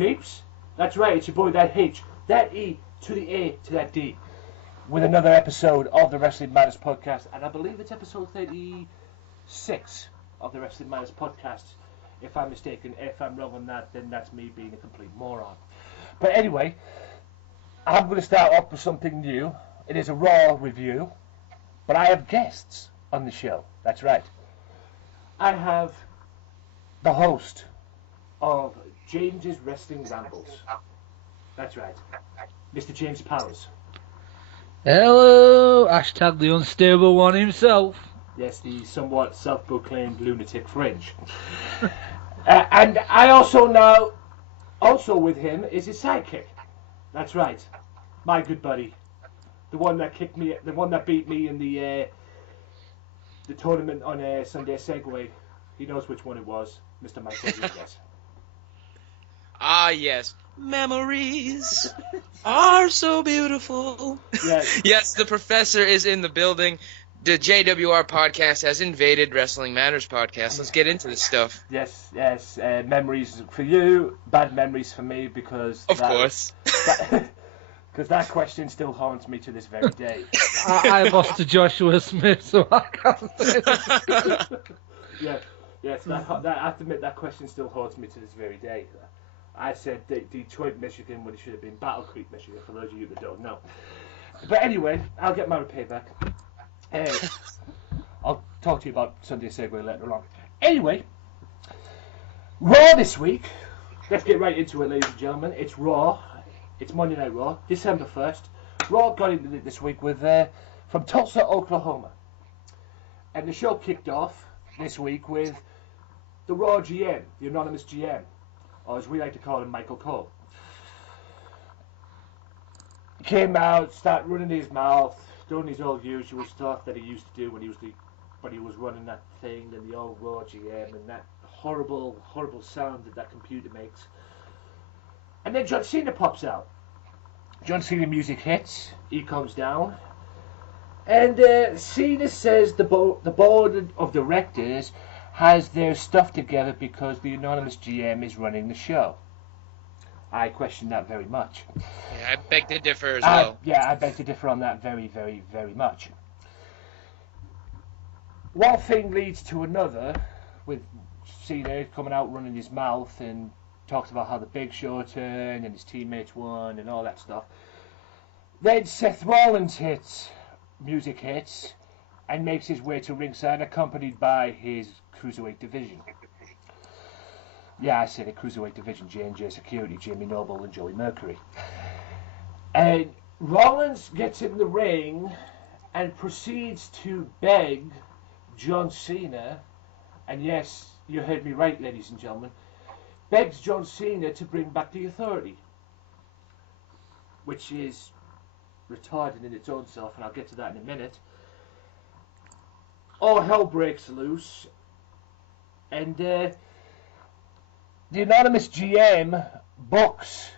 peeps? That's right, it's your boy, that H, that E, to the A, to that D, with another episode of the Wrestling Matters Podcast, and I believe it's episode 36 of the Wrestling Matters Podcast. If I'm mistaken, if I'm wrong on that, then that's me being a complete moron. But anyway, I'm going to start off with something new. It is a Raw review, but I have guests on the show. That's right. I have the host of James's Wrestling Rambles. That's right. Mr. James Powers. Hello! Hashtag the unstable one himself. Yes, the somewhat self-proclaimed lunatic fringe. And I also know, also with him is his sidekick. That's right. My good buddy. The one that kicked me, the one that beat me in the tournament on Sunday Segway. He knows which one it was. Mr. Mike Rodriguez. Ah, yes. Memories are so beautiful. Yes. Yes, the professor is in the building. The JWR podcast has invaded Wrestling Matters podcast. Let's get into this stuff. Yes. Memories for you, bad memories for me, because... Of course. Because that question still haunts me to this very day. I lost to Joshua Smith, so I can't say that. Yes, I have to admit that question still haunts me to this very day. I said Detroit, Michigan, when it should have been Battle Creek, Michigan, for those of you that don't know. But anyway, I'll get my payback. I'll talk to you about Sunday Segway later on. Anyway, Raw this week. Let's get right into it, ladies and gentlemen. It's Raw. It's Monday Night Raw, December 1st. Raw got into it this week with from Tulsa, Oklahoma. And the show kicked off this week with the Raw GM, the anonymous GM, or as we like to call him, Michael Cole. Came out, started running his mouth, doing his old usual stuff that he used to do when he was running that thing and the old Raw GM and that horrible sound that computer makes. And then John Cena pops out. John Cena music hits. He comes down. And Cena says the board of directors has their stuff together because the anonymous GM is running the show. I question that very much. Yeah, I beg to differ as well. I beg to differ on that very, very, very much. One thing leads to another, with Cena coming out running his mouth and talks about how the Big Show turned and his teammates won and all that stuff. Then Seth Rollins music hits, and makes his way to ringside, accompanied by his Cruiserweight division. Yeah, I said a Cruiserweight division, J&J Security, Jamie Noble and Joey Mercury. And Rollins gets in the ring and proceeds to beg John Cena, and yes, you heard me right, ladies and gentlemen, begs John Cena to bring back the Authority, which is retarded in its own self, and I'll get to that in a minute. All hell breaks loose, and the anonymous GM books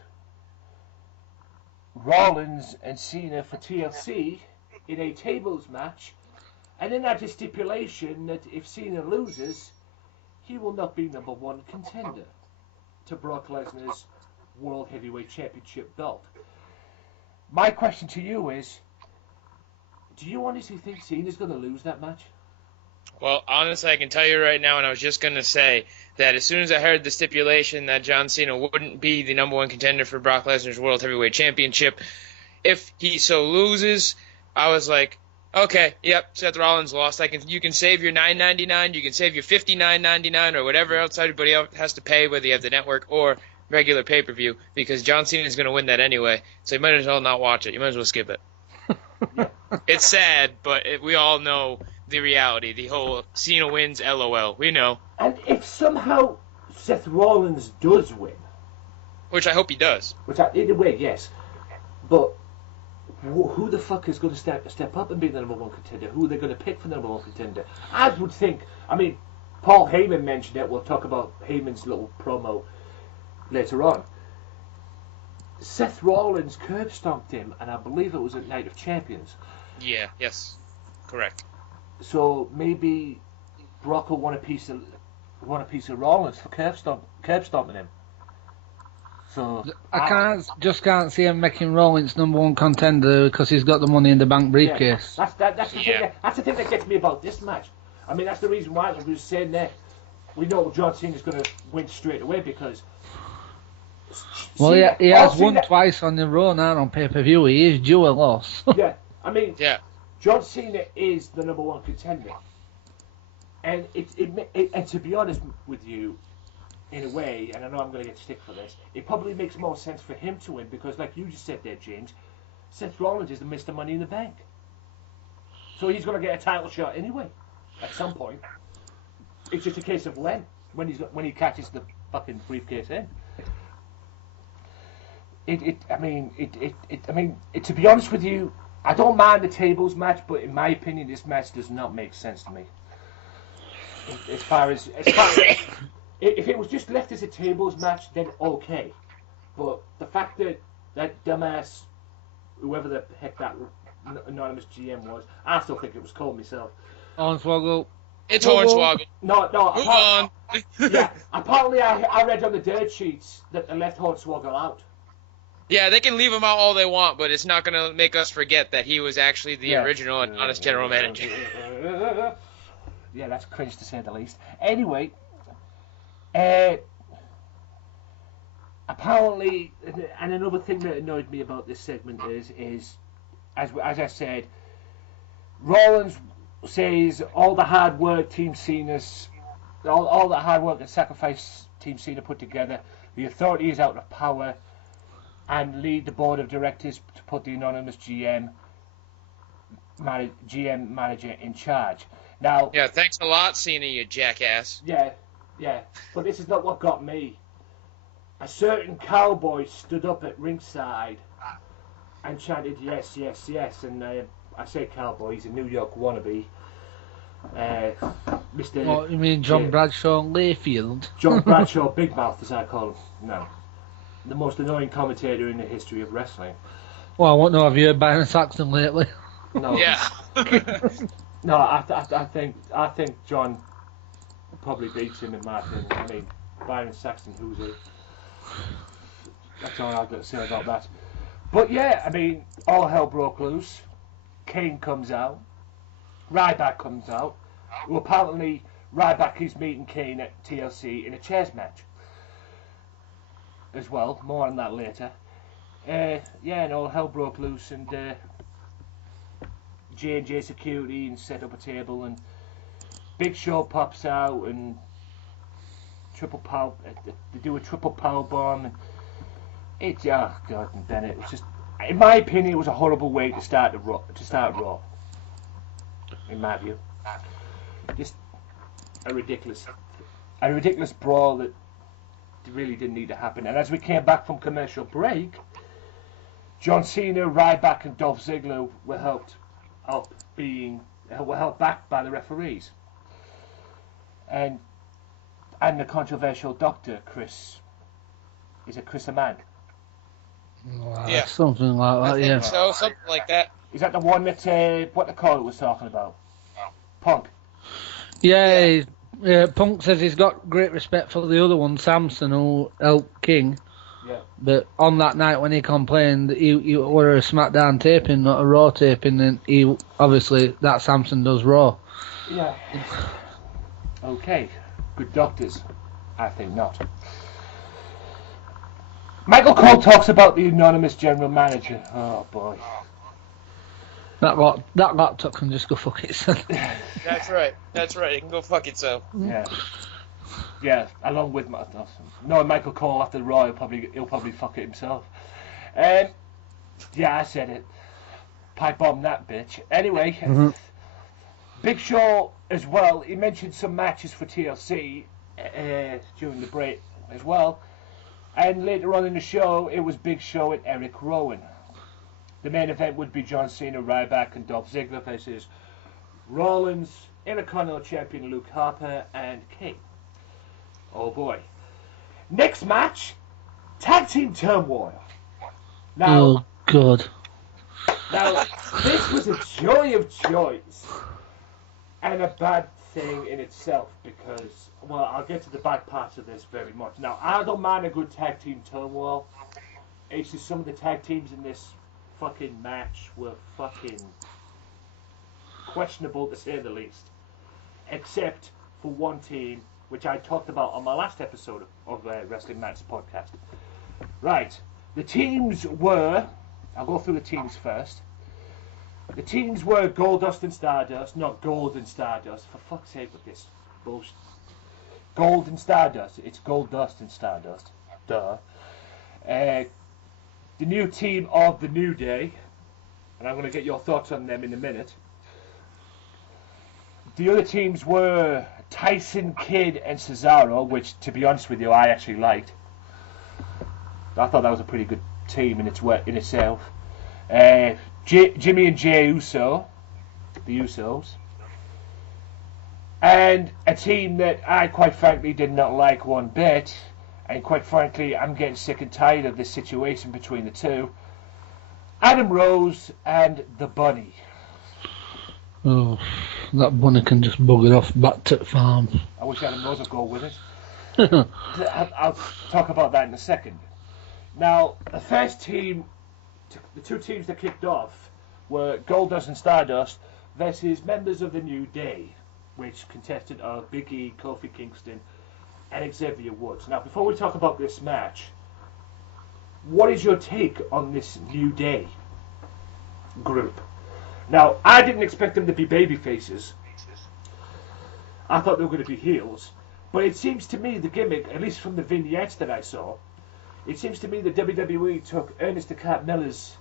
Rollins and Cena for TLC in a tables match, and then adds a stipulation that if Cena loses, he will not be number one contender to Brock Lesnar's World Heavyweight Championship belt. My question to you is, do you honestly think Cena's going to lose that match? Well, honestly, I can tell you right now, and I was just going to say that as soon as I heard the stipulation that John Cena wouldn't be the number one contender for Brock Lesnar's World Heavyweight Championship, if he so loses, I was like, okay, yep, Seth Rollins lost. You can save your $9.99, you can save your $59.99, or whatever else everybody else has to pay, whether you have the network or regular pay-per-view, because John Cena is going to win that anyway, so you might as well not watch it. You might as well skip it. It's sad, but we all know the reality. The whole Cena wins, LOL. We know. And if somehow Seth Rollins does win, which I hope he does. In a way, yes. But who the fuck is going to step up and be the number one contender? Who are they going to pick for the number one contender? I would think. I mean, Paul Heyman mentioned it. We'll talk about Heyman's little promo later on. Seth Rollins curb stomped him, and I believe it was at Night of Champions. Yeah. Yes. Correct. So maybe Brock will want a piece of Rollins for curb stomping him. So I can't see him making Rollins #1 contender because he's got the Money in the Bank briefcase. Yeah, that's the thing that gets me about this match. I mean, that's the reason why we were saying that we know John Cena's going to win straight away because. Well, Cena, he has Cena, won twice on the row now on pay-per-view. He is due a loss. Yeah, I mean, Yeah. John Cena is the #1 contender, and and to be honest with you, in a way, and I know I'm going to get stick for this, it probably makes more sense for him to win because, like you just said there, James, Seth Rollins is the Mr. Money in the Bank, so he's going to get a title shot anyway at some point. It's just a case of when he catches the fucking briefcase in. To be honest with you, I don't mind the tables match, but in my opinion, this match does not make sense to me. As far as if it was just left as a tables match, then okay. But the fact that dumbass, whoever the heck that anonymous GM was, I still think it was called myself. Hornswoggle. It's Hornswoggle. No. Move on. Yeah, apparently I read on the dirt sheets that they left Hornswoggle out. Yeah, they can leave him out all they want, but it's not going to make us forget that he was actually the original and honest general manager. Yeah, that's cringe to say the least. Anyway, apparently, and another thing that annoyed me about this segment is as I said, Rollins says all the hard work Team Cena's, all the hard work and sacrifice Team Cena put together, the authority is out of power, and lead the board of directors to put the anonymous GM manager in charge. Now, yeah, thanks a lot, Cena, you jackass. Yeah, but this is not what got me. A certain cowboy stood up at ringside and chanted yes, yes, yes, and I say cowboy, he's a New York wannabe. Mr. What, you mean John Bradshaw Layfield? John Bradshaw Big Mouth, as I call him. No. The most annoying commentator in the history of wrestling. Well, I won't know, have you heard Byron Saxton lately? No. Yeah. No, I think John probably beats him in my opinion. I mean, Byron Saxton, who's it? That's all I've got to say about that. But yeah, I mean, all hell broke loose. Kane comes out. Ryback comes out. Well, apparently Ryback is meeting Kane at TLC in a chairs match. As well, more on that later. And all hell broke loose, and J&J security and set up a table, and Big Show pops out and they do a triple power bomb, and God damn it! It's just, in my opinion, it was a horrible way to start Raw. In my view, just a ridiculous brawl that really didn't need to happen. And as we came back from commercial break, John Cena, Ryback, and Dolph Ziggler were held back by the referees, and the controversial doctor Chris. Is it Chris Amand? Yeah, something like that. I think so, something like that. Is that the one that what the caller was talking about? Punk. Yeah. Punk says he's got great respect for the other one, Samson, who helped King. Yeah. But on that night when he complained, he were a SmackDown taping, not a Raw taping, and he obviously that Samson does Raw. Yeah. Okay. Good doctors. I think not. Michael Cole talks about the anonymous general manager. Oh boy. That laptop can just go fuck itself. That's right. It can go fuck itself. Yeah. Along with Michael Cole after the Raw, he'll probably fuck it himself. Yeah, I said it. Pipe bomb that bitch. Anyway, Big Show as well. He mentioned some matches for TLC during the break as well. And later on in the show, it was Big Show and Eric Rowan. The main event would be John Cena, Ryback, and Dolph Ziggler versus Rollins, Intercontinental Champion Luke Harper, and King. Oh boy. Next match, Tag Team Turmoil. Now, oh God. Now, this was a joy of joys and a bad thing in itself because, well, I'll get to the bad parts of this very much. Now, I don't mind a good tag team turmoil. It's just some of the tag teams in this fucking match were fucking questionable to say the least. Except for one team, which I talked about on my last episode of Wrestling Match Podcast. Right, the teams were, I'll go through the teams first. The teams were Goldust and Stardust, not Gold and Stardust, for fuck's sake with this bullshit. Gold and Stardust, it's Goldust and Stardust, duh. The new team of the New Day, and I'm going to get your thoughts on them in a minute. The other teams were Tyson Kidd and Cesaro, which, to be honest with you, I actually liked. I thought that was a pretty good team in itself. Jimmy and Jey Uso, the Usos. And a team that I, quite frankly, did not like one bit. And quite frankly, I'm getting sick and tired of this situation between the two. Adam Rose and the Bunny. Oh, that bunny can just bugger off back to the farm. I wish Adam Rose would go with it. I'll talk about that in a second. Now, the first team, the two teams that kicked off were Goldust and Stardust versus members of the New Day, which contested of Big E, Kofi Kingston, and Xavier Woods. Now, before we talk about this match, what is your take on this New Day group? Now, I didn't expect them to be baby faces. I thought they were going to be heels. But it seems to me the gimmick, at least from the vignettes that I saw, it seems to me that WWE took Ernest the Cat Miller's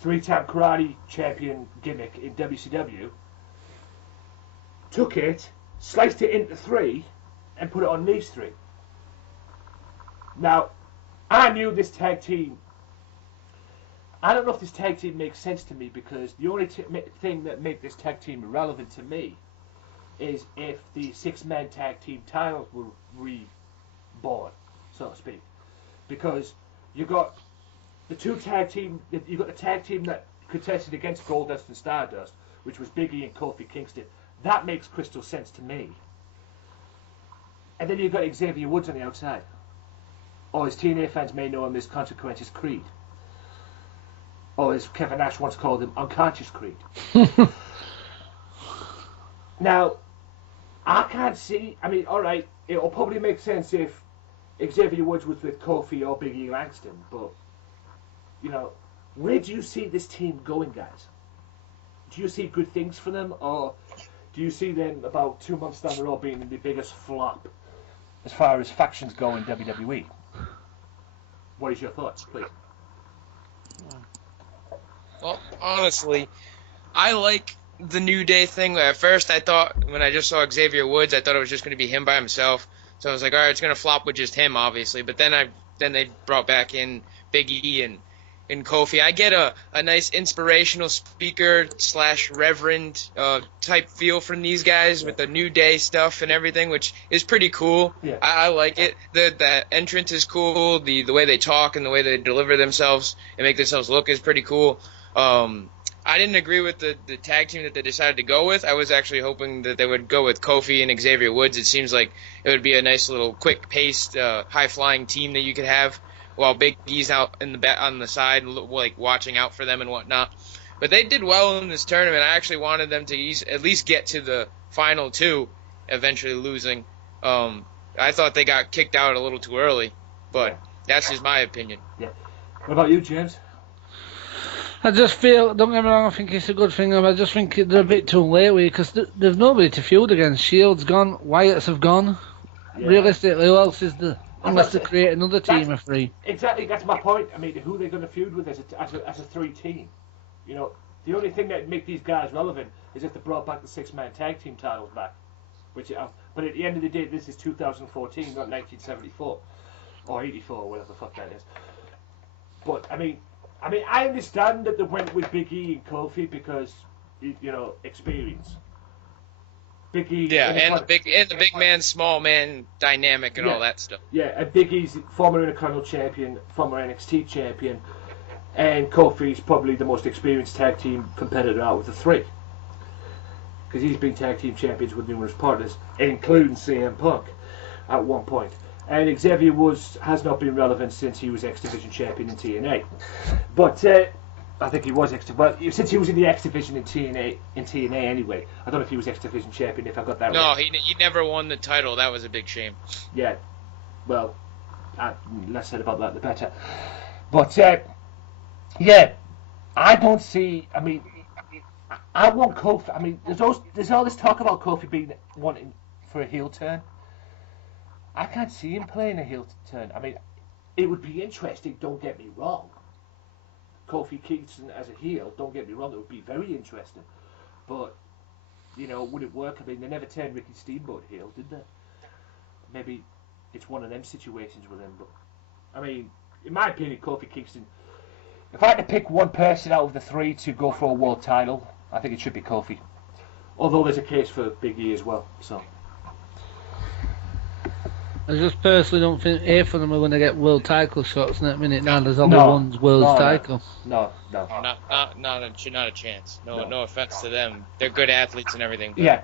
three-time karate champion gimmick in WCW, took it, sliced it into three, and put it on these three. Now, I knew this tag team. I don't know if this tag team makes sense to me because the only thing that makes this tag team relevant to me is if the six-man tag team titles were reborn, so to speak. Because you got the tag team that contested against Goldust and Stardust, which was Big E and Kofi Kingston. That makes crystal sense to me. And then you've got Xavier Woods on the outside. Or as TNA fans may know him as Consequences Creed. Or as Kevin Nash once called him, Unconscious Creed. Now, I can't see, I mean, alright, it'll probably make sense if Xavier Woods was with Kofi or Big E Langston, but, you know, where do you see this team going, guys? Do you see good things for them, or do you see them about 2 months down the road being the biggest flop as far as factions go in WWE? What is your thoughts, please? Well, honestly, I like the New Day thing. At first, I thought, when I just saw Xavier Woods, I thought it was just going to be him by himself. So I was like, all right, it's going to flop with just him, obviously. But then they brought back in Big E and Kofi. I get a nice inspirational speaker / reverend type feel from these guys with the New Day stuff and everything, which is pretty cool. Yeah. I like it. The entrance is cool. The way they talk and the way they deliver themselves and make themselves look is pretty cool. I didn't agree with the tag team that they decided to go with. I was actually hoping that they would go with Kofi and Xavier Woods. It seems like it would be a nice little quick-paced, high-flying team that you could have while Big E's out on the side, like watching out for them and whatnot. But they did well in this tournament. I actually wanted them to at least get to the final two, eventually losing. I thought they got kicked out a little too early, but that's just my opinion. Yeah. What about you, James? I just feel, don't get me wrong, I think it's a good thing. I just think they're a bit too late with it because there's nobody to feud against. Shield's gone, Wyatts have gone. Yeah. Realistically, who else is there? Unless they create another team of three. Exactly, that's my point. I mean, who are they going to feud with as a three team? You know, the only thing that would make these guys relevant is if they brought back the six-man tag team titles back. But at the end of the day, this is 2014, not 1974 or 84, whatever the fuck that is. But I mean, I understand that they went with Big E and Kofi because, you know, experience. Big E, and the big man, small man dynamic and all that stuff. Yeah, and Big E's former Intercontinental champion, former NXT champion, and Kofi's probably the most experienced tag team competitor out of the three. because he's been tag team champions with numerous partners, including CM Punk at one point. And Xavier has not been relevant since he was X Division champion in TNA. But I think he was since he was in the X Division in TNA anyway. I don't know if he was X Division champion, if I got that right. No, he never won the title. That was a big shame. Yeah, well, less said about that the better. But yeah, I don't see. I mean, I want Kofi. I mean, there's all this talk about Kofi wanting for a heel turn. I can't see him playing a heel turn. I mean, it would be interesting. Don't get me wrong. Kofi Kingston as a heel, don't get me wrong, it would be very interesting. But, would it work? I mean, they never turned Ricky Steamboat heel, did they? Maybe it's one of them situations with him. But, I mean, in my opinion, Kofi Kingston, if I had to pick one person out of the three to go for a world title, I think it should be Kofi. Although there's a case for Big E as well, so... I just personally don't think either of them are going to get world title shots in that minute. Now there's only one world title. No. Not a chance. No offense to them. They're good athletes and everything. But... Yeah,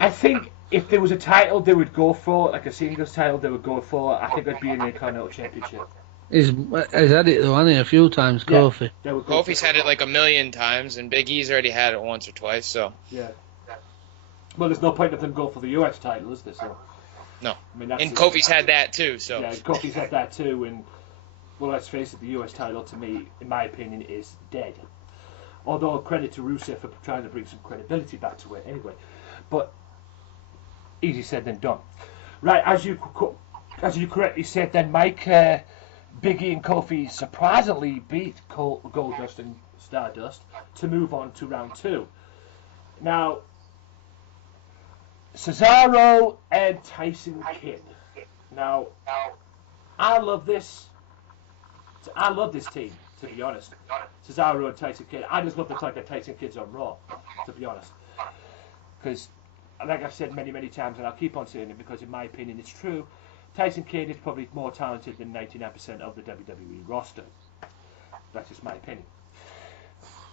I think if there was a title they would go for, like a singles title they would go for, I think it'd be an Intercontinental Championship. He's had it though, hasn't he, a few times, Kofi? Yeah, Kofi's had it like a million times, and Big E's already had it once or twice. So yeah. Well, there's no point of them going for the US title, is there? So. No. I mean, and Kofi's had that too, so... Yeah, Kofi's had that too, and, well, let's face it, the US title, to me, in my opinion, is dead. Although, credit to Rusev for trying to bring some credibility back to it, anyway. But, easy said than done. Right, as you correctly said then, Mike, Big E and Kofi surprisingly beat Goldust and Stardust to move on to round 2. Now... Cesaro and Tyson Kidd. Now, I love this. I love this team, to be honest. Cesaro and Tyson Kidd. I just love the fact that Tyson Kidd's on Raw, to be honest. Because, like I've said many, many times, and I'll keep on saying it because, in my opinion, it's true. Tyson Kidd is probably more talented than 99% of the WWE roster. That's just my opinion.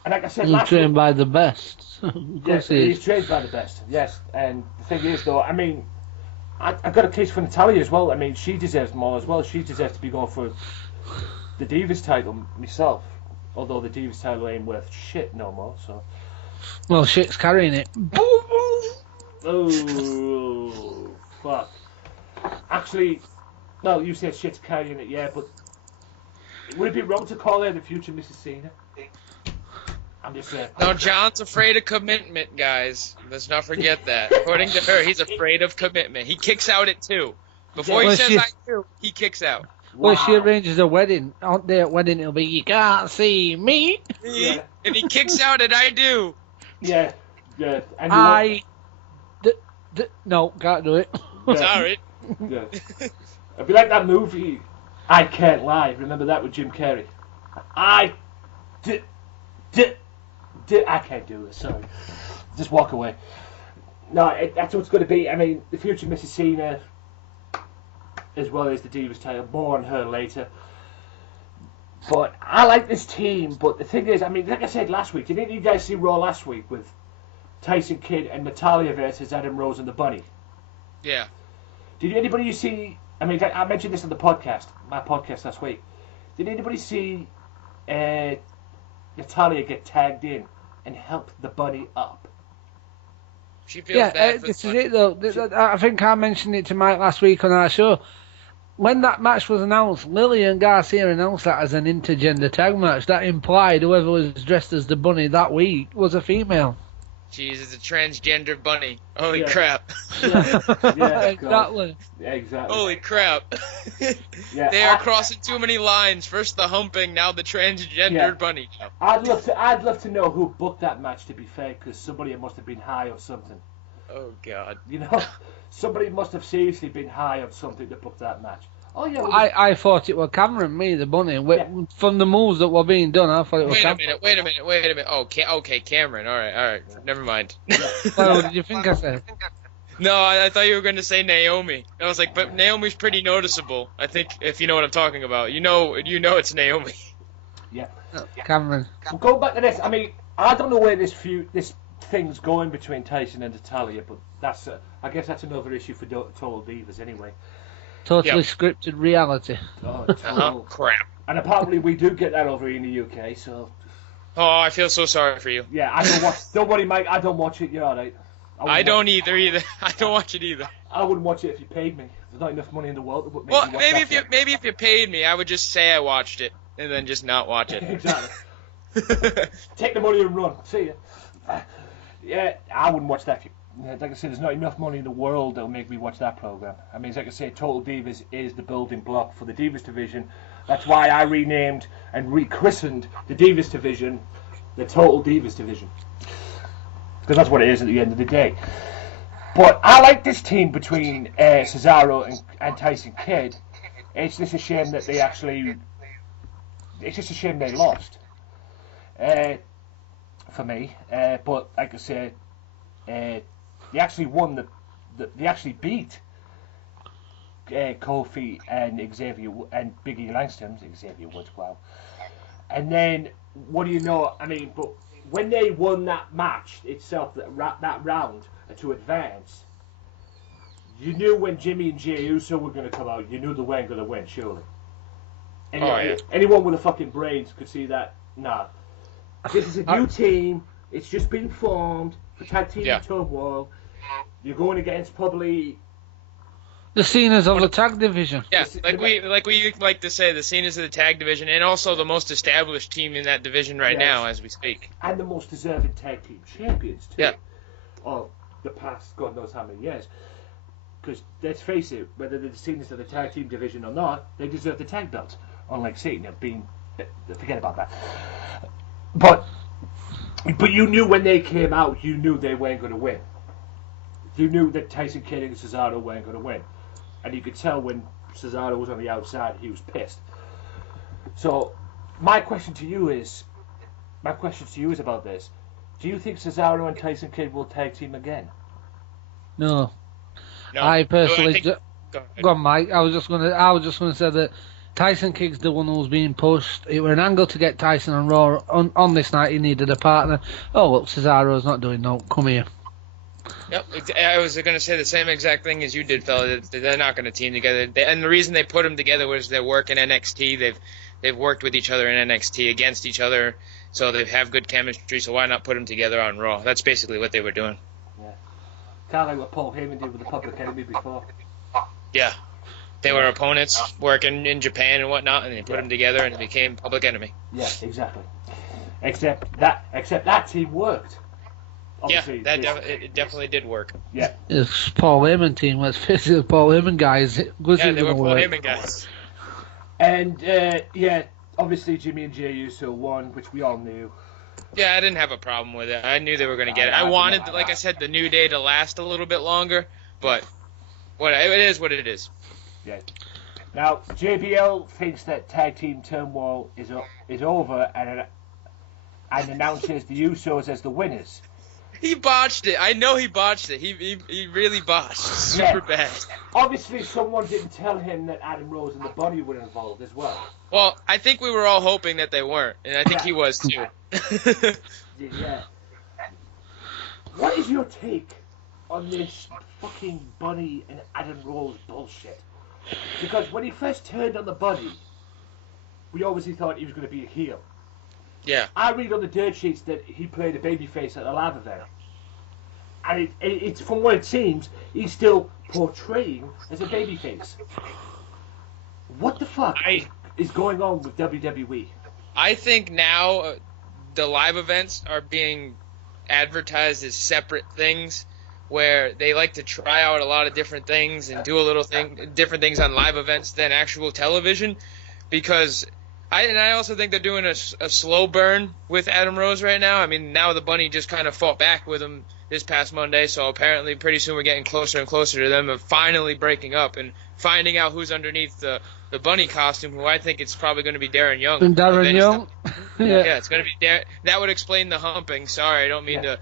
And like I said, he's trained by the best. Yes, he's trained by the best. Yes, and the thing is, though, I mean, I got a case for Natalya as well. I mean, she deserves more as well. She deserves to be going for the Divas title myself. Although the Divas title ain't worth shit no more. So. Well, shit's carrying it. Oh, fuck. Actually, no, you said shit's carrying it, yeah, but would it be wrong to call her the future Mrs. Cena? I'm just saying. No, John's afraid of commitment, guys. Let's not forget that. According to her, he's afraid of commitment. He kicks out at 2. Before he says I do, he kicks out. Well, she arranges a wedding. Aren't they at wedding? It'll be, you can't see me. Yeah. And he kicks out at I do. Yeah. And no, can't do it. Yeah. Sorry. Yeah. It'd be like that movie, I Can't Lie. Remember that with Jim Carrey? I can't do this, sorry. Just walk away. No, that's what it's going to be. I mean, the future Mrs. Cena, as well as the Divas title, more on her later. But I like this team, but the thing is, I mean, like I said last week, didn't you guys see Raw last week with Tyson Kidd and Natalya versus Adam Rose and the Bunny? Yeah. Did anybody see, I mean, I mentioned this on the podcast, my podcast last week. Did anybody see Natalya get tagged in and help the Bunny up? She feels bad for this is it though. I think I mentioned it to Mike last week on our show. When that match was announced, Lily and Garcia announced that as an intergender tag match. That implied whoever was dressed as the Bunny that week was a female. Jeez, it's a transgender bunny. Holy crap. Yeah, exactly. Yeah, exactly. Holy crap. Yeah, they are crossing too many lines. First the humping, now the transgender bunny. I'd love to know who booked that match, to be fair, because somebody must have been high or something. Oh, God. You know, somebody must have seriously been high on something to book that match. Oh, yeah. I thought it was Cameron, the Bunny. From the moves that were being done, I thought it was Cameron. Wait a minute. Oh, okay, Cameron. All right. Never mind. What did you think I said? No, I thought you were going to say Naomi. I was like, but Naomi's pretty noticeable. I think, if you know what I'm talking about. You know it's Naomi. Yeah. Cameron. We'll go back to this. I mean, I don't know where this things going between Tyson and Natalia, but I guess that's another issue for Total Divas anyway. Totally scripted reality. Oh, total crap. And apparently we do get that over in the UK, so... Oh, I feel so sorry for you. Yeah, I don't watch... Don't worry, Mike, I don't watch it, you're alright. I don't either. I don't watch it either. I wouldn't watch it if you paid me. There's not enough money in the world to make me watch maybe if you paid me, I would just say I watched it, and then just not watch it. Exactly. Take the money and run. See ya. Yeah, I wouldn't watch that. Like I said, there's not enough money in the world that'll make me watch that program. I mean, like I say, Total Divas is the building block for the Divas division. That's why I renamed and rechristened the Divas division the Total Divas division. Because that's what it is at the end of the day. But I like this team between Cesaro and Tyson Kidd. It's just a shame that they actually... It's just a shame they lost. For me. But, like I said, they actually won they actually beat Kofi and Xavier and Big E Langston. Xavier Woods, wow. And then, what do you know? I mean, but when they won that match itself, that round to advance, you knew when Jimmy and Jey Uso were going to come out, you knew they weren't going to win, surely. Anyone with a fucking brains could see that. Nah, this is a new team. It's just been formed for tag team turmoil. You're going against probably the Cenas of the tag division. Yeah, like we like to say, the Cenas of the tag division, and also the most established team in that division right now as we speak. And the most deserving tag team champions too. Yeah. Of the past, God knows how many years. Because let's face it, whether they're the Cenas of the tag team division or not, they deserve the tag belts. Unlike Satan, forget about that. But you knew when they came out, you knew they weren't going to win. You knew that Tyson Kidd and Cesaro weren't going to win. And you could tell when Cesaro was on the outside, he was pissed. So, my question to you is about this. Do you think Cesaro and Tyson Kidd will tag team again? No. I personally... Go on, Mike. I was just gonna say that Tyson Kidd's the one who was being pushed. It was an angle to get Tyson on Raw. On this night, he needed a partner. Oh, look, Cesaro's not doing no. Come here. Yep, I was going to say the same exact thing as you did, fella. They're not going to team together. And the reason they put them together was their work in NXT. They've worked with each other in NXT against each other, so they have good chemistry. So why not put them together on Raw? That's basically what they were doing. Yeah, kind of like what Paul Heyman did with the Public Enemy before. Yeah, they were opponents working in Japan and whatnot, and they put them together and it became Public Enemy. Yeah, exactly. Except that team worked. Obviously, it definitely did work. Yeah. It's Paul Heyman team. Let's face it, the Paul Heyman guys. They were Paul Heyman guys. And, obviously Jimmy and Jey Uso won, which we all knew. Yeah, I didn't have a problem with it. I knew they were going to get it. I wanted, like I said, the New Day to last a little bit longer, but it is what it is. Yeah. Now, JBL thinks that tag team turmoil is over and announces the Usos as the winners. He botched it. I know he botched it. He really botched. Super bad. Obviously, someone didn't tell him that Adam Rose and the Bunny were involved as well. Well, I think we were all hoping that they weren't, and I think he was too. Yeah. What is your take on this fucking Bunny and Adam Rose bullshit? Because when he first turned on the Bunny, we obviously thought he was going to be a heel. Yeah. I read on the dirt sheets that he played a babyface at a live event. And it's from what it seems, he's still portraying as a babyface. What the fuck is going on with WWE? I think now the live events are being advertised as separate things where they like to try out a lot of different things and do different things on live events than actual television, because I also think they're doing a slow burn with Adam Rose right now. I mean, now the Bunny just kind of fought back with him this past Monday, so apparently pretty soon we're getting closer and closer to them of finally breaking up and finding out who's underneath the Bunny costume, who I think it's probably going to be Darren Young. Darren Young? Yeah, it's going to be Darren. That would explain the humping. Sorry, I don't mean to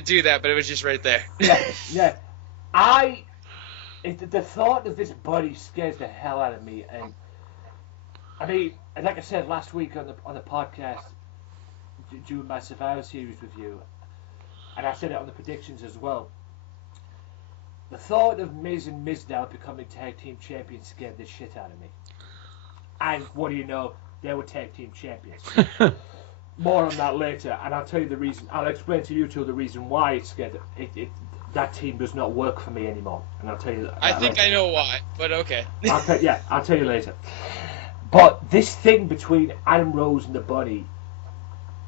do that, but it was just right there. Yeah. The thought of this Bunny scares the hell out of me, and I mean, like I said last week on the podcast, doing my Survivor Series with you, and I said it on the predictions as well. The thought of Miz and Mizdow becoming tag team champions scared the shit out of me. And what do you know? They were tag team champions. More on that later, and I'll tell you the reason. I'll explain to you two the reason why it's scared. That team does not work for me anymore, and I'll tell you that. I think later. I know why, but okay. I'll tell you later. But this thing between Adam Rose and the Bunny,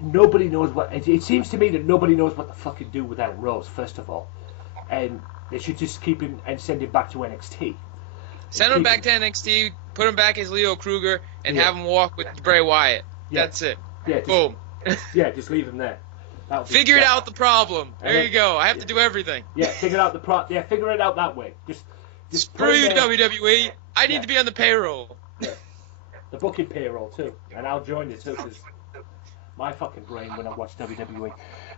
nobody knows what. It seems to me that nobody knows what to fucking do with Adam Rose. First of all, and they should just keep him and send him back to NXT. Send him back to NXT, put him back as Leo Kruger, and have him walk with Bray Wyatt. Yeah. That's it. Yeah, Boom. Just leave him there. Figured out the problem. There you go. I have to do everything. Yeah, figure it out that way. Just Screw you, WWE. I need to be on the payroll. Yeah. The booking payroll too, and I'll join you too, because my fucking brain when I watch WWE.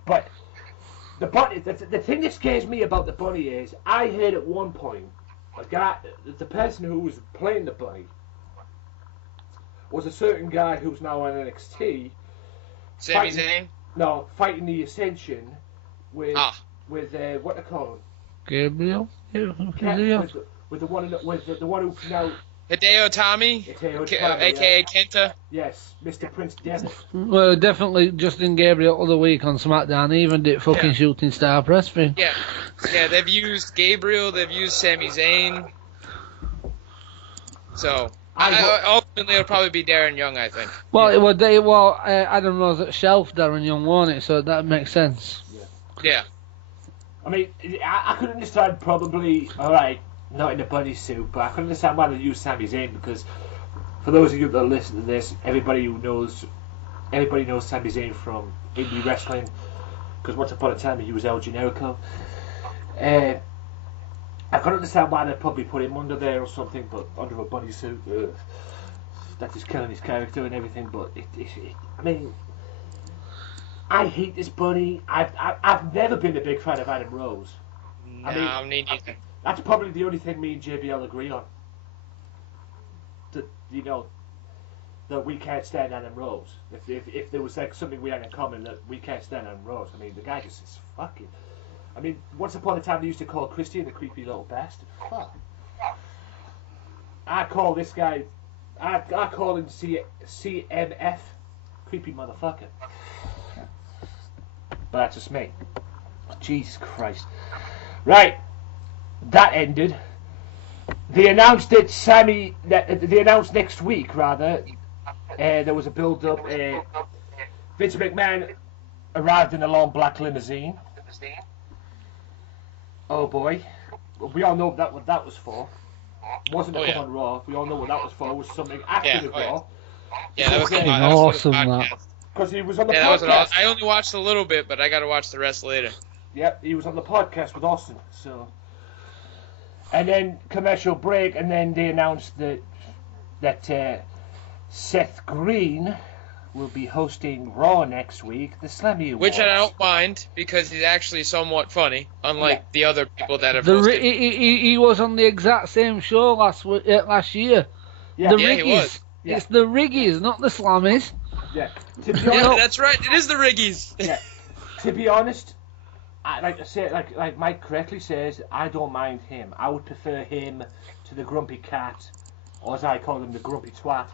But the Bunny, the thing that scares me about the Bunny is, I heard at one point the person who was playing the Bunny was a certain guy who's now on NXT. Sami Zayn? No, fighting the Ascension with what they call him? Gabriel? With the one who's now Hideo Itami, a.k.a. Kenta. Yes, Mr. Prince Devitt. Well, definitely Justin Gabriel other week on SmackDown. He even did fucking Shooting Star press thing. Yeah, they've used Gabriel, they've used Sami Zayn. So, ultimately it'll probably be Darren Young, I think. Well, Adam Rose at shelf, Darren Young won it, so that makes sense. Yeah. I mean, I could understand probably, alright, not in a bunny suit, but I could understand why they use Sami Zayn, because for those of you that listen to this, everybody knows Sami Zayn from indie wrestling, because once upon a time he was El Generico. I could understand why they'd probably put him under there or something, but under a bunny suit, that's just killing his character and everything. But I mean, I hate this Bunny. I've never been a big fan of Adam Rose. No, me neither. That's probably the only thing me and JBL agree on. That that we can't stand Adam Rose. If there was like something we had in common, that we can't stand Adam Rose. I mean, the guy just is fucking. I mean, once upon a time they used to call Christian the creepy little bastard. Fuck. I call this guy. I call him CMF, creepy motherfucker. But that's just me. Jesus Christ. Right. That ended. They announced They announced next week, rather. There was a build-up. Vince McMahon arrived in a long black limousine. Oh boy. We all know what that was for. It wasn't to come on Raw. We all know what that was for. It was something after the Raw. Yeah, that was awesome. Because he was on the podcast. I only watched a little bit, but I got to watch the rest later. Yep, he was on the podcast with Austin. So, and then commercial break, and then they announced that Seth Green will be hosting Raw next week, the Slammy Awards. Which I don't mind, because he's actually somewhat funny, unlike the other people that have hosted. He was on the exact same show last year. Yeah, the Riggies. He was. Yeah. It's the Riggies, not the Slammies. Yeah. Yeah, that's right. It is the Riggies. Yeah. To be honest, like Mike correctly says, I don't mind him. I would prefer him to the Grumpy Cat, or as I call him, the Grumpy Twat.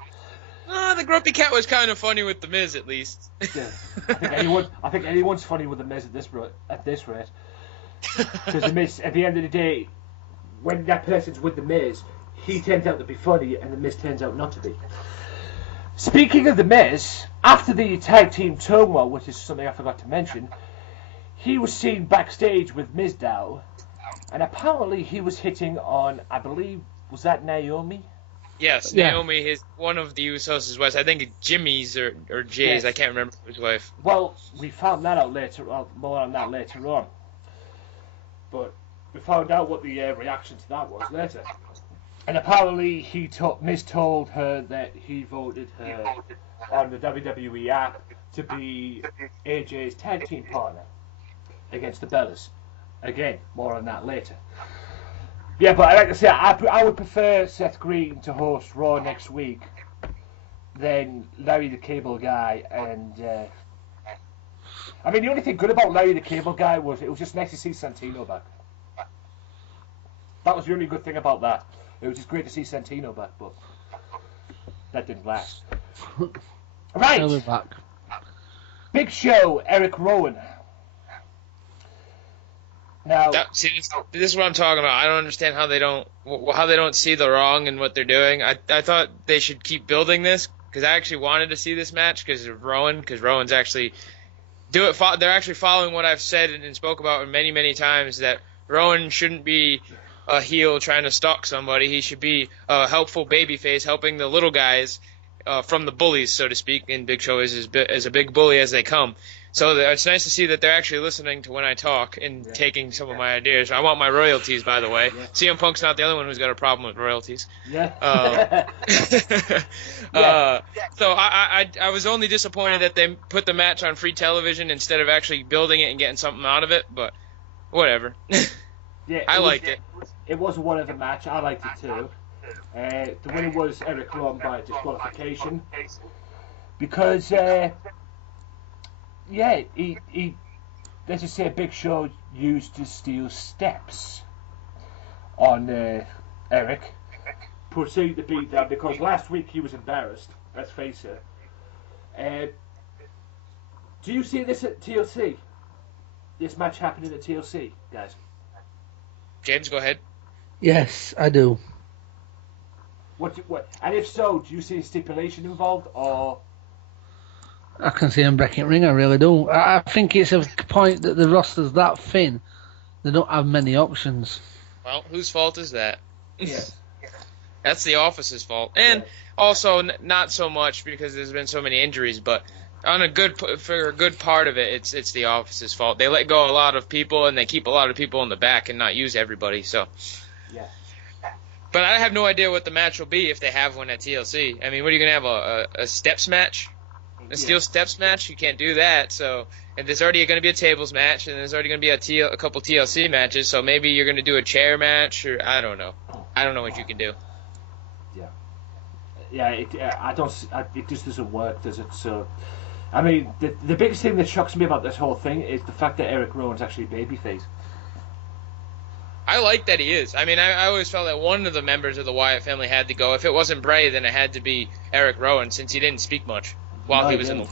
The Grumpy Cat was kind of funny with the Miz, at least. Yeah. I think anyone's funny with the Miz at this rate. Because the Miz, at the end of the day, when that person's with the Miz, he turns out to be funny, and the Miz turns out not to be. Speaking of the Miz, after the tag team turmoil, which is something I forgot to mention, he was seen backstage with Mizdow, and apparently he was hitting on, I believe, was that Naomi? Yes, Naomi is one of the Usos' wives. I think Jimmy's or Jay's. Yes. I can't remember his wife. Well, we found that out later. More on that later on. But we found out what the reaction to that was later. And apparently Miz told her that he voted her on the WWE app to be AJ's tag team partner against the Bellas. Again, more on that later. Yeah, but like I said, I would prefer Seth Green to host Raw next week than Larry the Cable Guy and I mean, the only thing good about Larry the Cable Guy was it was just nice to see Santino back. That was the only good thing about that. It was just great to see Santino back, but that didn't last. Right. I'll be back. Big Show, Eric Rowan. Now, See, this is what I'm talking about. I don't understand how they don't see the wrong in what they're doing. I thought they should keep building this because I actually wanted to see this match because of Rowan. Because Rowan's actually they're actually following what I've said and spoke about many, many times, that Rowan shouldn't be a heel trying to stalk somebody. He should be a helpful babyface, helping the little guys from the bullies, so to speak. And Big Show is as a big bully as they come. So it's nice to see that they're actually listening to when I talk and taking some of my ideas. I want my royalties, by the way. CM Punk's not the only one who's got a problem with royalties. yeah. So I was only disappointed that they put the match on free television instead of actually building it and getting something out of it, but whatever. Yeah, I liked it. It was a one-other match. I liked it too. The winner was Eric Rowan by disqualification because, he let's just say Big Show used to steal steps on Eric, proceeded to beat down because last week he was embarrassed. Let's face it. Do you see this at TLC? This match happening at TLC, guys? James, go ahead. Yes, I do. What? And if so, do you see a stipulation involved, or? I can see him breaking ring, I really do. I think it's a point that the roster's that thin, they don't have many options. Well, whose fault is that? Yes. That's the office's fault. And also, not so much because there's been so many injuries, but for a good part of it, it's the office's fault. They let go a lot of people, and they keep a lot of people in the back and not use everybody, so. Yeah. But I have no idea what the match will be if they have one at TLC. I mean, what are you going to have, a steps match? A steel steps match? You can't do that. So, and there's already going to be a tables match, and there's already going to be a couple TLC matches. So maybe you're going to do a chair match, or I don't know. I don't know what you can do. Yeah. It just doesn't work, does it? So, I mean, the biggest thing that shocks me about this whole thing is the fact that Eric Rowan's actually babyface. I like that he is. I mean, I always felt that one of the members of the Wyatt family had to go. If it wasn't Bray, then it had to be Eric Rowan, since he didn't speak much while he was in the...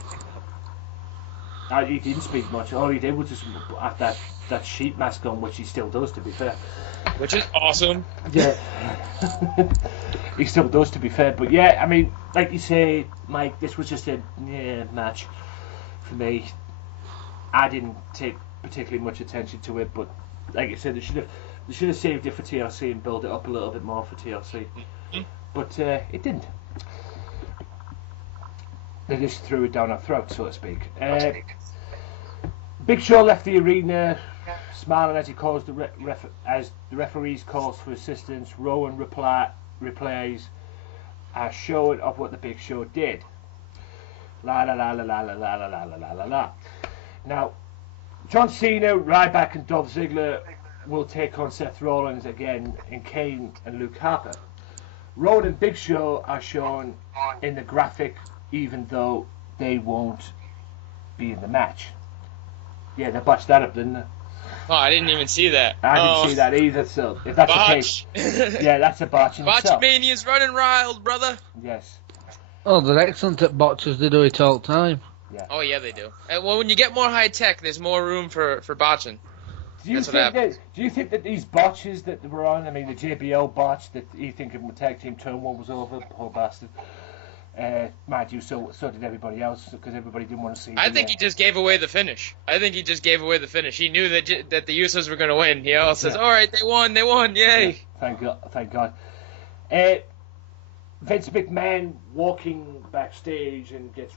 He didn't speak much. All he did was just have that sheep mask on, which he still does, to be fair. Which is awesome. Yeah. He still does, to be fair. But yeah, I mean, like you say, Mike, this was just a match for me. I didn't take particularly much attention to it, but like I said, they should have saved it for TLC and built it up a little bit more for TLC. But it didn't. They just threw it down our throat, so to speak. Big Show left the arena smiling as he calls as the referees calls for assistance. Rowan replays a showing of what the Big Show did. La la la la la la la la la la la la. Now, John Cena, Ryback, and Dolph Ziggler will take on Seth Rollins again, and Kane and Luke Harper. Rowan and Big Show are shown in the graphic, even though they won't be in the match. Yeah, they botched that up, didn't they? Oh, I didn't even see that. I didn't see that either, so if that's Botch. the case... Yeah, that's a botch in itself. Botchmania's running wild, brother. Yes. Oh, they're excellent at botches, they do it all the time. Yeah. Oh, yeah, they do. And, well, when you get more high-tech, there's more room for botching. Do you think that these botches that were on, I mean, the JBL botch that he thinking the tag team turmoil was over, poor bastard. Mind you, so did everybody else, because everybody didn't want to see him. I think he just gave away the finish. He knew that the Usos were going to win. He all says, all right, they won, yay. Yeah, thank God. Vince McMahon walking backstage and gets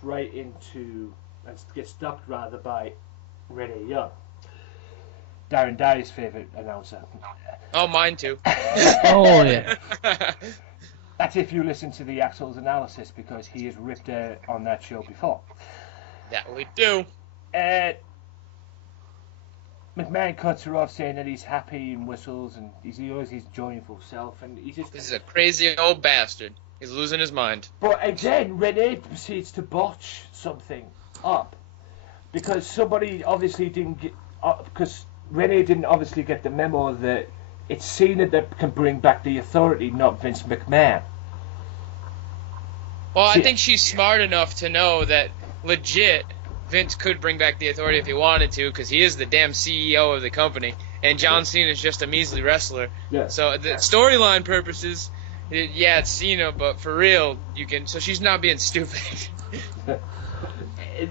stopped by Renee Young. Darren Dyer's favourite announcer. Oh, mine too. Oh, yeah. That's if you listen to the Axel's analysis, because he has ripped her on that show before. That we do. McMahon cuts her off, saying that he's happy and whistles, and he's enjoying for himself, and he's just... This is a crazy old bastard. He's losing his mind. But again, Renee proceeds to botch something up. because somebody obviously didn't get, because Renee didn't obviously get the memo that it's Cena that can bring back the authority, not Vince McMahon. Well, I think she's smart enough to know that legit Vince could bring back the authority if he wanted to, because he is the damn CEO of the company, and John Cena is just a measly wrestler. Yeah. So the storyline purposes, it's Cena, but for real, you can. So she's not being stupid.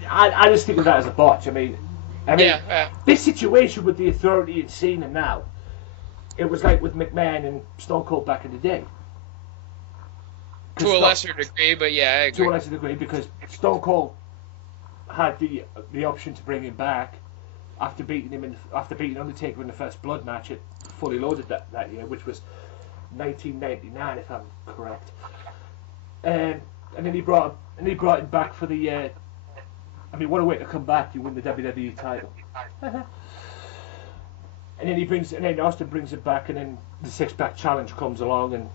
I just think of that as a botch. I mean, Yeah. this situation with the authority in Cena now, it was like with McMahon and Stone Cold back in the day. To a lesser degree, but yeah, I agree. To a lesser degree, because Stone Cold had the option to bring him back after beating Undertaker in the first Blood match at Fully Loaded that year, which was 1999, if I'm correct. And then he brought him back for the. I mean, what a way to come back! You win the WWE title. And then Austin brings it back, and then the six-pack challenge comes along, and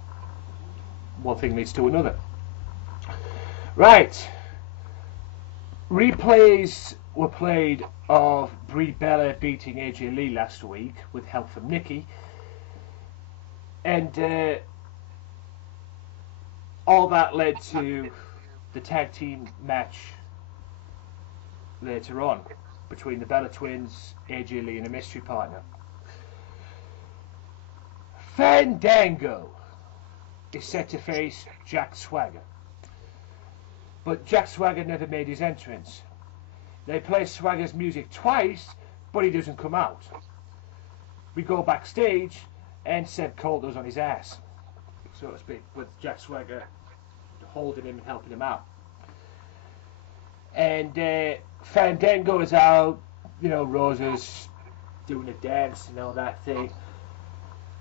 one thing leads to another. Right. Replays were played of Brie Bella beating AJ Lee last week with help from Nikki, and all that led to the tag team match later on between the Bella Twins, AJ Lee, and a mystery partner. Fandango is set to face Jack Swagger, but Jack Swagger never made his entrance. They play Swagger's music twice, but he doesn't come out. We go backstage, and Seb Coulter's on his ass, so to speak, with Jack Swagger holding him and helping him out. And Fandango is out, Rosa's doing a dance and all that thing.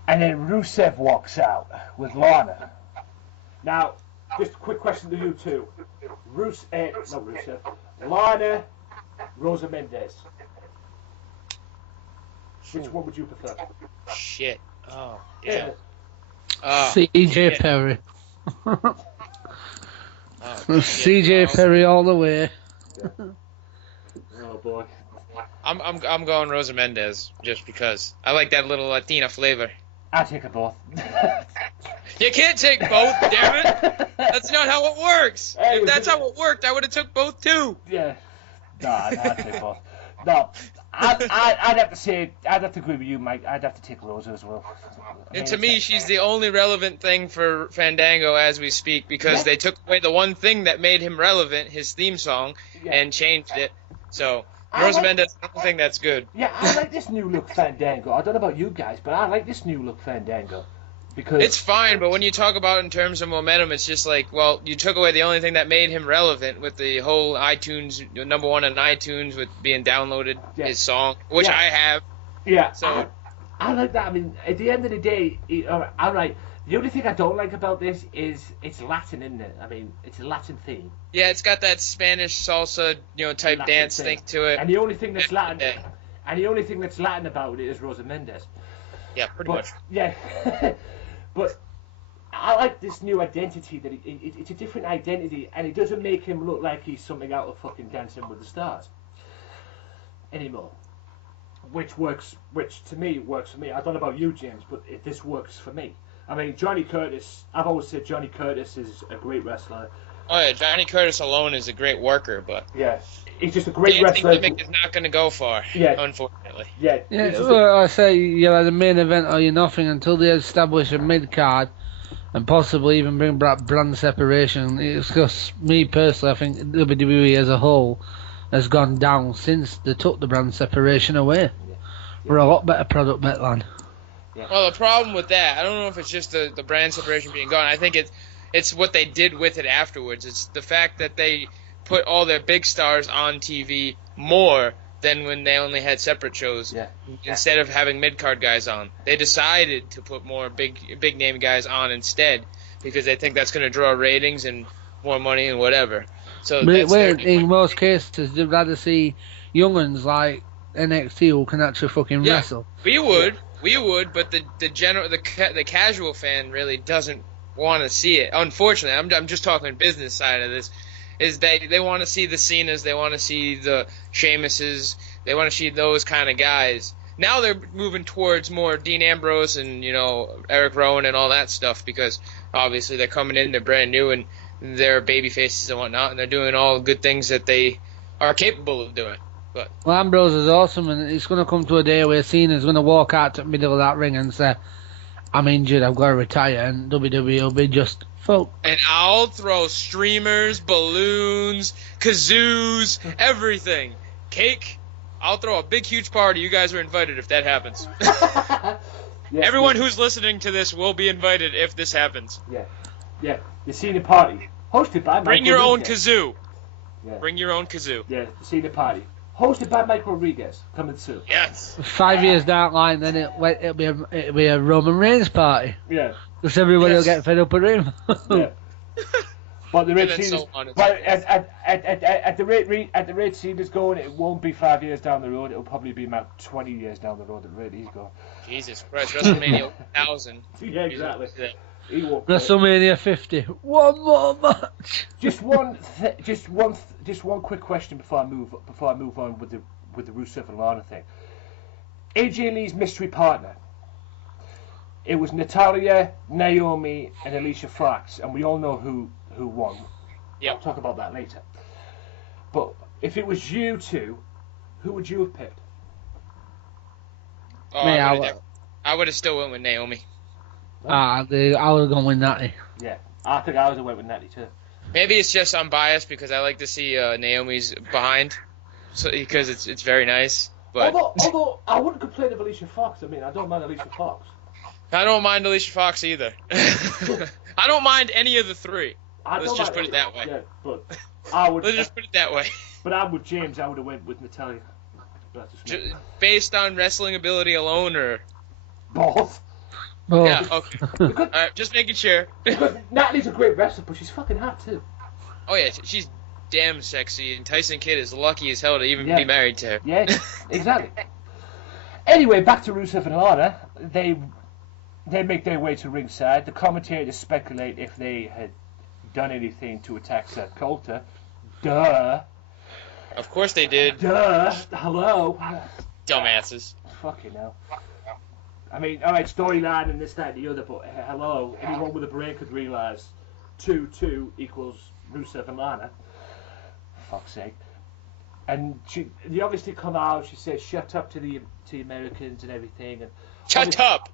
And then Rusev walks out with Lana. Now, just a quick question to you two. Lana, Rosa Mendez. Which one would you prefer? Shit. Oh, yeah. CJ Perry. CJ Perry all the way. Yeah. Oh boy. I'm going Rosa Mendez just because I like that little Latina flavor. I'll take it both. You can't take both, damn it! That's not how it works. Hey, if that's how it worked, I would have took both too. Yeah. No, I'd take both. No, I'd have to say, I'd have to agree with you, Mike. I'd have to take Rosa as well. And to me, she's the only relevant thing for Fandango as we speak, because they took away the one thing that made him relevant, his theme song, and changed it. So Rosa Mendez, I don't think that's good. Yeah, I like this new look Fandango. I don't know about you guys, but I like this new look Fandango. Because it's fine, but when you talk about it in terms of momentum, it's just like, well, you took away the only thing that made him relevant with the whole iTunes, #1 on iTunes with being downloaded, his song, which I have. Yeah, so I like that. I mean, at the end of the day, all right. The only thing I don't like about this is it's Latin, isn't it? I mean, it's a Latin theme. Yeah, it's got that Spanish salsa, type Latin dance thing to it. And the only thing that's Latin, about it is Rosa Mendez. Yeah, pretty much. Yeah, but I like this new identity that it's a different identity, and it doesn't make him look like he's something out of fucking Dancing with the Stars anymore. Which to me works for me. I don't know about you, James, but this works for me. I mean, Johnny Curtis, I've always said Johnny Curtis is a great wrestler. Oh yeah, Johnny Curtis alone is a great worker, but he's just a great wrestler. Gimmick is not going to go far, unfortunately. Yeah. Well, I say the main event or you're nothing until they establish a mid card and possibly even bring back brand separation. It's just me personally, I think WWE as a whole has gone down since they took the brand separation away. We're a lot better product, Metland. Yeah. Well, the problem with that, I don't know if it's just the brand separation being gone. I think it's what they did with it afterwards. It's the fact that they put all their big stars on TV more than when they only had separate shows. Yeah. Instead of having mid-card guys on. They decided to put more big name guys on instead because they think that's going to draw ratings and more money and whatever. So in most cases, they'd rather see young'uns like NXT who can actually fucking wrestle. We would, but the casual fan really doesn't want to see it. Unfortunately, I'm just talking business side of this. is they want to see the Cenas, they want to see the Sheamuses, they want to see those kind of guys. Now they're moving towards more Dean Ambrose and, Eric Rowan and all that stuff, because obviously they're coming in, they're brand new, and they're baby faces and whatnot, and they're doing all good things that they are capable of doing. But Well, Ambrose is awesome, and it's going to come to a day where Cena's going to walk out to the middle of that ring and say, I'm injured, I've got to retire, and WWE will be just full. And I'll throw streamers, balloons, kazoos, everything. Cake. I'll throw a big, huge party. You guys are invited if that happens. Yes, Everyone who's listening to this will be invited if this happens. Yeah. The Cena party. Hosted by Bring Mike your own Rodriguez. kazoo. Yeah. Bring your own kazoo. Yeah, the Cena party. Hosted by Mike Rodriguez. Coming soon. Yes. 5 years down the line, then it'll be a Roman Reigns party. Yeah. Because everybody Yes. will get fed up with him. Yeah. But the rate And then Cena's, so on and but so at the rate Cena's going, it won't be 5 years down the road. It'll probably be about 20 years down the road at the rate he's going. Jesus Christ, WrestleMania 1000. Yeah, exactly. He won't. WrestleMania 50. One more match. Just one quick question before I move on with the Rusev and Lana thing. AJ Lee's mystery partner. It was Natalya, Naomi, and Alicia Fox, and we all know who won. Yep. I'll talk about that later. But if it was you two, who would you have picked? Oh, Me, I would have still went with Naomi. I would have gone with Natty. Yeah, I think I would have went with Natty too. Maybe it's just I'm biased because I like to see Naomi's behind, because it's very nice. But Although I wouldn't complain of Alicia Fox. I mean, I don't mind Alicia Fox. I don't mind Alicia Fox either. I don't mind any of the three. Let's just put it that way. Yeah, but I would. Let's just put it that way. But I'm with James. I would have went with Natalya. That's just me. Based on wrestling ability alone, or Both. Oh. yeah, okay. All right, just making sure. Because Natalie's a great wrestler, but she's fucking hot too. Oh yeah, she's damn sexy, and Tyson Kidd is lucky as hell to even Yeah. be married to her. Yeah, exactly. Anyway, back to Rusev and Lana. They make their way to ringside. The commentators speculate if they had done anything to attack Seth Coulter. Duh. Of course they did. Duh. Hello. Dumbasses. Fucking hell. I mean, alright, storyline and this, that, and the other, but hello. Anyone with a brain could realise 2-2 equals Rusev and Lana. Fuck's sake. And they obviously come out, she says, shut up to the Americans and everything. And Shut up.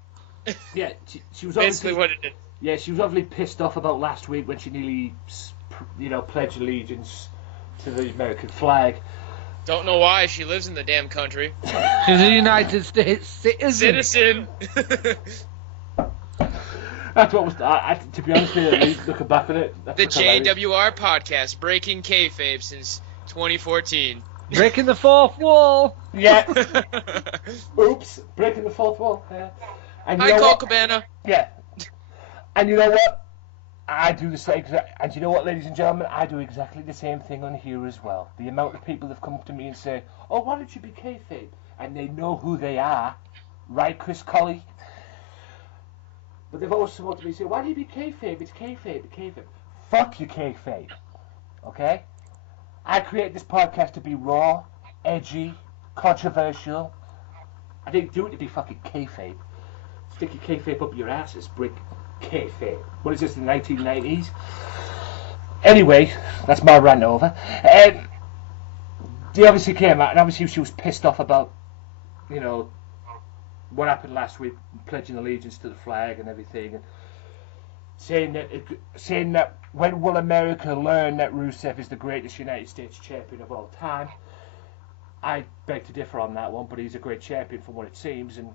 Yeah, she was Basically obviously, what it is. yeah, she was obviously pissed off about last week when she nearly, pledged allegiance to the American flag. Don't know why she lives in the damn country. She's a United States citizen. That's what was. To be honest with you, looking back at it, that's The what's hilarious. JWR podcast, breaking kayfabe since 2014. Breaking the fourth wall. Yeah. Oops, breaking the fourth wall. Yeah. And you Hi, know Cole what? Cabana. Yeah. And you know what? I do the same. And you know what, ladies and gentlemen? I do exactly the same thing on here as well. The amount of people that come up to me and say, "Oh, why don't you be kayfabe?" And they know who they are, right, Chris Colley? But they've always come up to me and say, "Why do you be kayfabe? It's kayfabe, it's kayfabe." Fuck you, kayfabe. Okay? I create this podcast to be raw, edgy, controversial. I didn't do it to be fucking kayfabe. Stick your kayfabe up your asses, brick. Kayfabe. What is this, the 1990s? Anyway, that's my rant over. They obviously came out, and obviously she was pissed off about, what happened last week, pledging allegiance to the flag and everything, and saying that when will America learn that Rusev is the greatest United States champion of all time? I beg to differ on that one, but he's a great champion from what it seems, and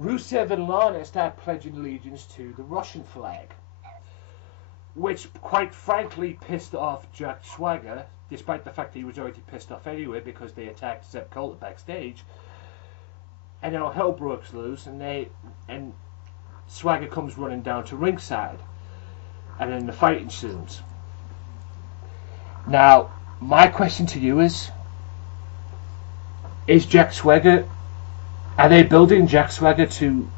Rusev and Lana start pledging allegiance to the Russian flag, which quite frankly pissed off Jack Swagger, despite the fact that he was already pissed off anyway because they attacked Seth Coulter backstage. And now hell breaks loose, and Swagger comes running down to ringside, and then the fight ensues. Now, my question to you is Jack Swagger? Are they building Jack Swagger to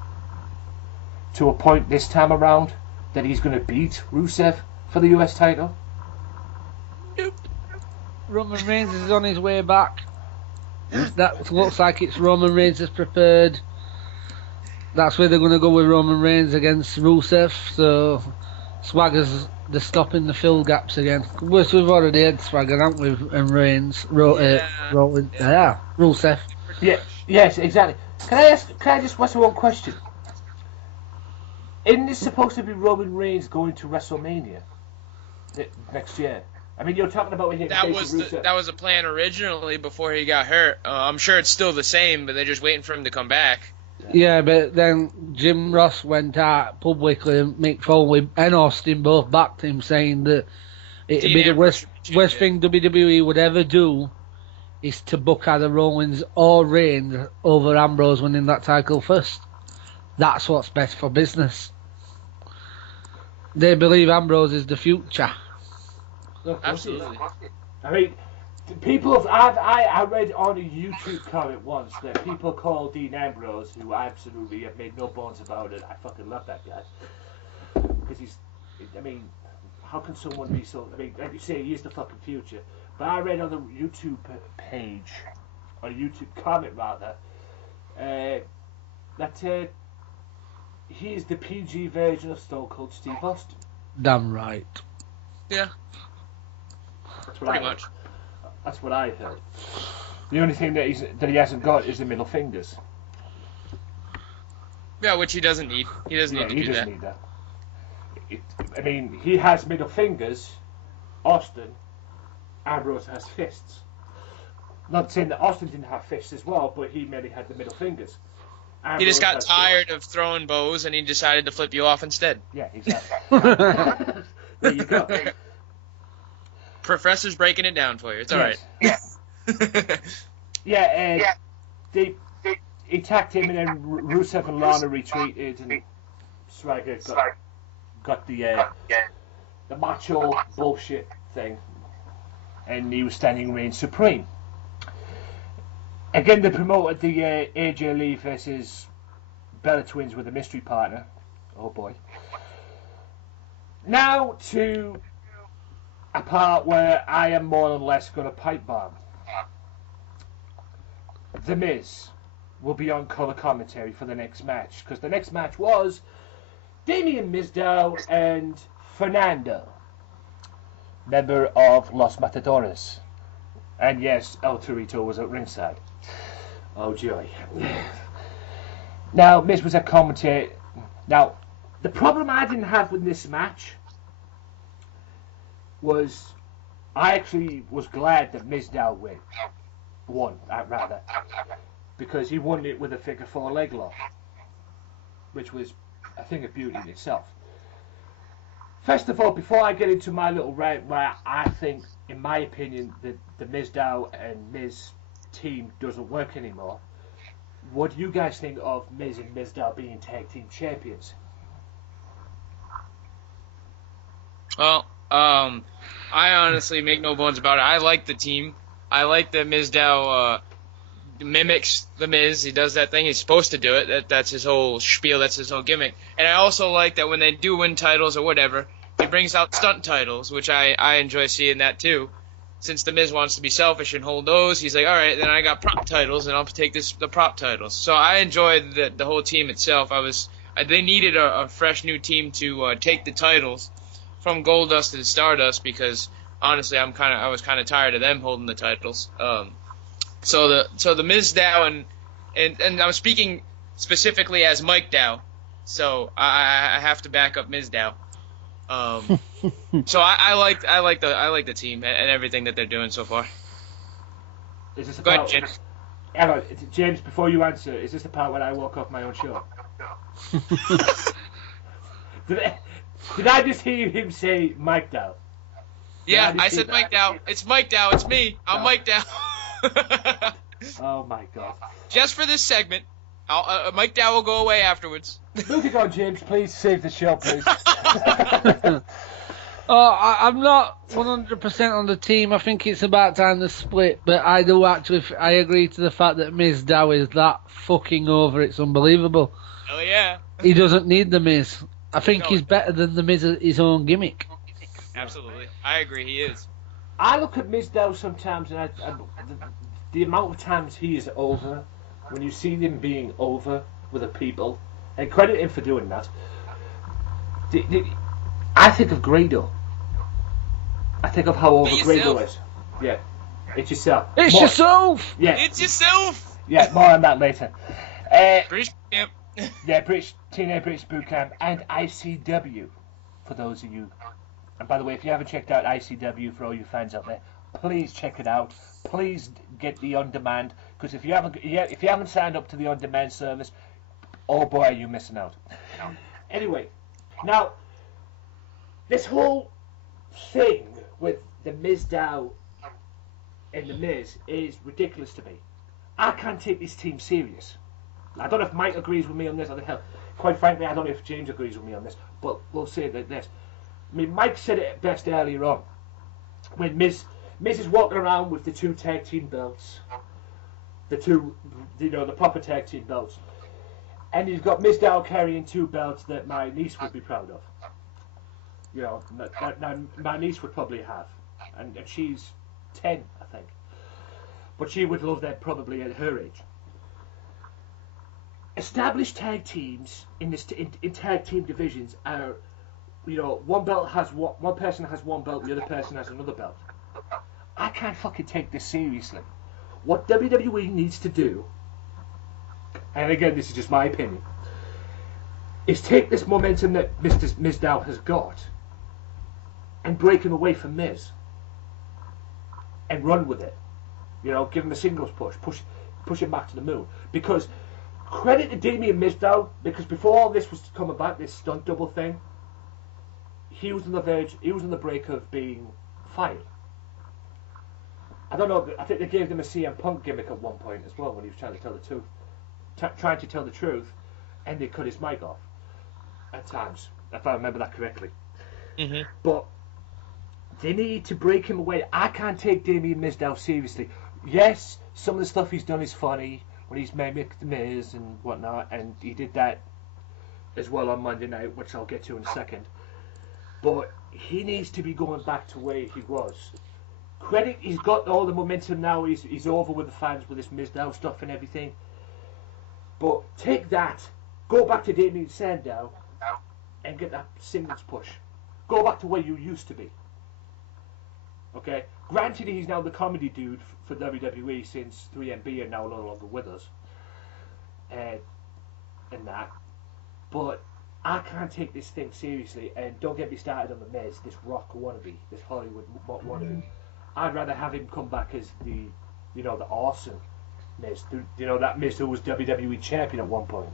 a point this time around that he's going to beat Rusev for the US title? Roman Reigns is on his way back. That looks like it's Roman Reigns' preferred. That's where they're going to go with Roman Reigns against Rusev. So Swagger's they're stopping the fill gaps again. We've already had Swagger, haven't we? And Reigns, Rusev. Yeah. Yes, exactly. Can I just ask one question? Isn't this supposed to be Roman Reigns going to WrestleMania next year? I mean, you're talking about him. That was the plan originally before he got hurt. I'm sure it's still the same, but they're just waiting for him to come back. Yeah, but then Jim Ross went out publicly, and Mick Foley and Austin both backed him, saying that it'd be the worst thing WWE would ever do is to book either Rollins or Reigns over Ambrose winning that title first. That's what's best for business. They believe Ambrose is the future. Absolutely. I mean, I read on a YouTube comment once that people call Dean Ambrose, who I absolutely have made no bones about it. I fucking love that guy because I mean, how can someone be so? I mean, like you say, he's the fucking future. But I read on the YouTube page, or YouTube comment rather, that he is the PG version of Stone Cold Steve Austin. Damn right. Yeah. Pretty much. That's what I heard. The only thing that he hasn't got is the middle fingers. Yeah, which he doesn't need. He doesn't need to do that. Need that. I mean, he has middle fingers. Austin. Ambrose has fists. Not saying that Austin didn't have fists as well, but he merely had the middle fingers. Ambrose he just got tired of throwing bows, and he decided to flip you off instead. Yeah, exactly. There you go. Professor's breaking it down for you. It's all right. Yeah, he attacked him, and then Rusev and Lana retreated, and Swagger got the macho bullshit thing, and he was standing reign supreme. Again, they promoted the AJ Lee versus Bella Twins with a mystery partner. Oh boy. Now to a part where I am more or less going to pipe bomb. The Miz will be on colour commentary for the next match, because the next match was Damien Mizdow and Fernando, member of Los Matadores. And yes, El Torito was at ringside. Oh joy. Now, Miz was a commentator. Now, the problem I didn't have with this match was I actually was glad that Mizdow won, rather, because he won it with a figure 4 leg lock, which was a thing of beauty in itself. First of all, before I get into my little rant where I think, in my opinion, that the Mizdow and Miz team doesn't work anymore, what do you guys think of Miz and Mizdow being tag team champions? Well, I honestly make no bones about it. I like the team. I like that Mizdow mimics the Miz. He does that thing. He's supposed to do it. That's his whole spiel. That's his whole gimmick. And I also like that when they do win titles or whatever, he brings out stunt titles, which I enjoy seeing that too. Since the Miz wants to be selfish and hold those, he's like, all right, then I got prop titles, and I'll take the prop titles. So I enjoyed the whole team itself. They needed a fresh new team to take the titles from Goldust to Stardust, because honestly, I was kind of tired of them holding the titles. So the Mizdow and I'm speaking specifically as Mike Dow, so I have to back up Mizdow. So I like the team and everything that they're doing so far. Is this Go ahead, James. James, before you answer, is this the part when I walk off my own show? Did I just hear him say Mike Dow? Yeah, I said Mike Dow. It's Mike Dow. It's me. I'm Mike Dow. Oh my god. Just for this segment, Mike Dow will go away afterwards. Moving on, James. Please save the show, please. I'm not 100% on the team. I think it's about time to split, but I do actually. I agree to the fact that Mizdow is that fucking over. It's unbelievable. Hell yeah. He doesn't need the Miz. I think he's better than the Miz at his own gimmick. Absolutely. I agree, he is. I look at Mizdow sometimes, and the amount of times he is over, when you see him being over with the people, and credit him for doing that. I think of Grado. I think of how over Grado is. Yeah. It's yourself. It's yourself! Yeah. It's yourself! Yeah, more on that later. British camp. Yeah, Teenage British Boot Camp and ICW, for those of you. And by the way, if you haven't checked out ICW, for all you fans out there, please check it out. Please get the on-demand, because if you haven't signed up to the on-demand service, oh boy, are you missing out. Anyway, now this whole thing with the Mizdow and the Miz is ridiculous to me. I can't take this team serious. I don't know if Mike agrees with me on this, or the hell. Quite frankly, I don't know if James agrees with me on this, but we'll say that this. I mean, Mike said it best earlier on. When Miz is walking around with the 2 tag team belts, the proper tag team belts, and you've got Mizdow carrying 2 belts that my niece would be proud of. You know, that my niece would probably have, and she's 10, I think. But she would love that probably at her age. Established tag teams in tag team divisions are, you know, one person has one belt, the other person has another belt. I can't fucking take this seriously. What WWE needs to do, and again, this is just my opinion, is take this momentum that Mr. Mizdow has got and break him away from Miz and run with it. You know, give him a singles push him back to the moon. Because credit to Damien Mizdow, because before all this was to come about, this stunt double thing, he was on the brink of being fired. I don't know, I think they gave him a CM Punk gimmick at one point as well when he was trying to tell the truth, and they cut his mic off at times, if I remember that correctly. Mm-hmm. But they need to break him away. I can't take Damien Mizdow seriously. Yes, some of the stuff he's done is funny when he's mimicked the Miz and whatnot, and he did that as well on Monday night, which I'll get to in a second. But he needs to be going back to where he was. Credit, he's got all the momentum now. He's over with the fans with this Mizdow stuff and everything. But take that, go back to Damien Sandow, and get that singles push. Go back to where you used to be. Okay? Granted, he's now the comedy dude for WWE since 3MB are now no longer with us. And that. But I can't take this thing seriously, and don't get me started on the Miz, this rock wannabe, this Hollywood wannabe. I'd rather have him come back as the awesome Miz. That Miz who was WWE champion at one point.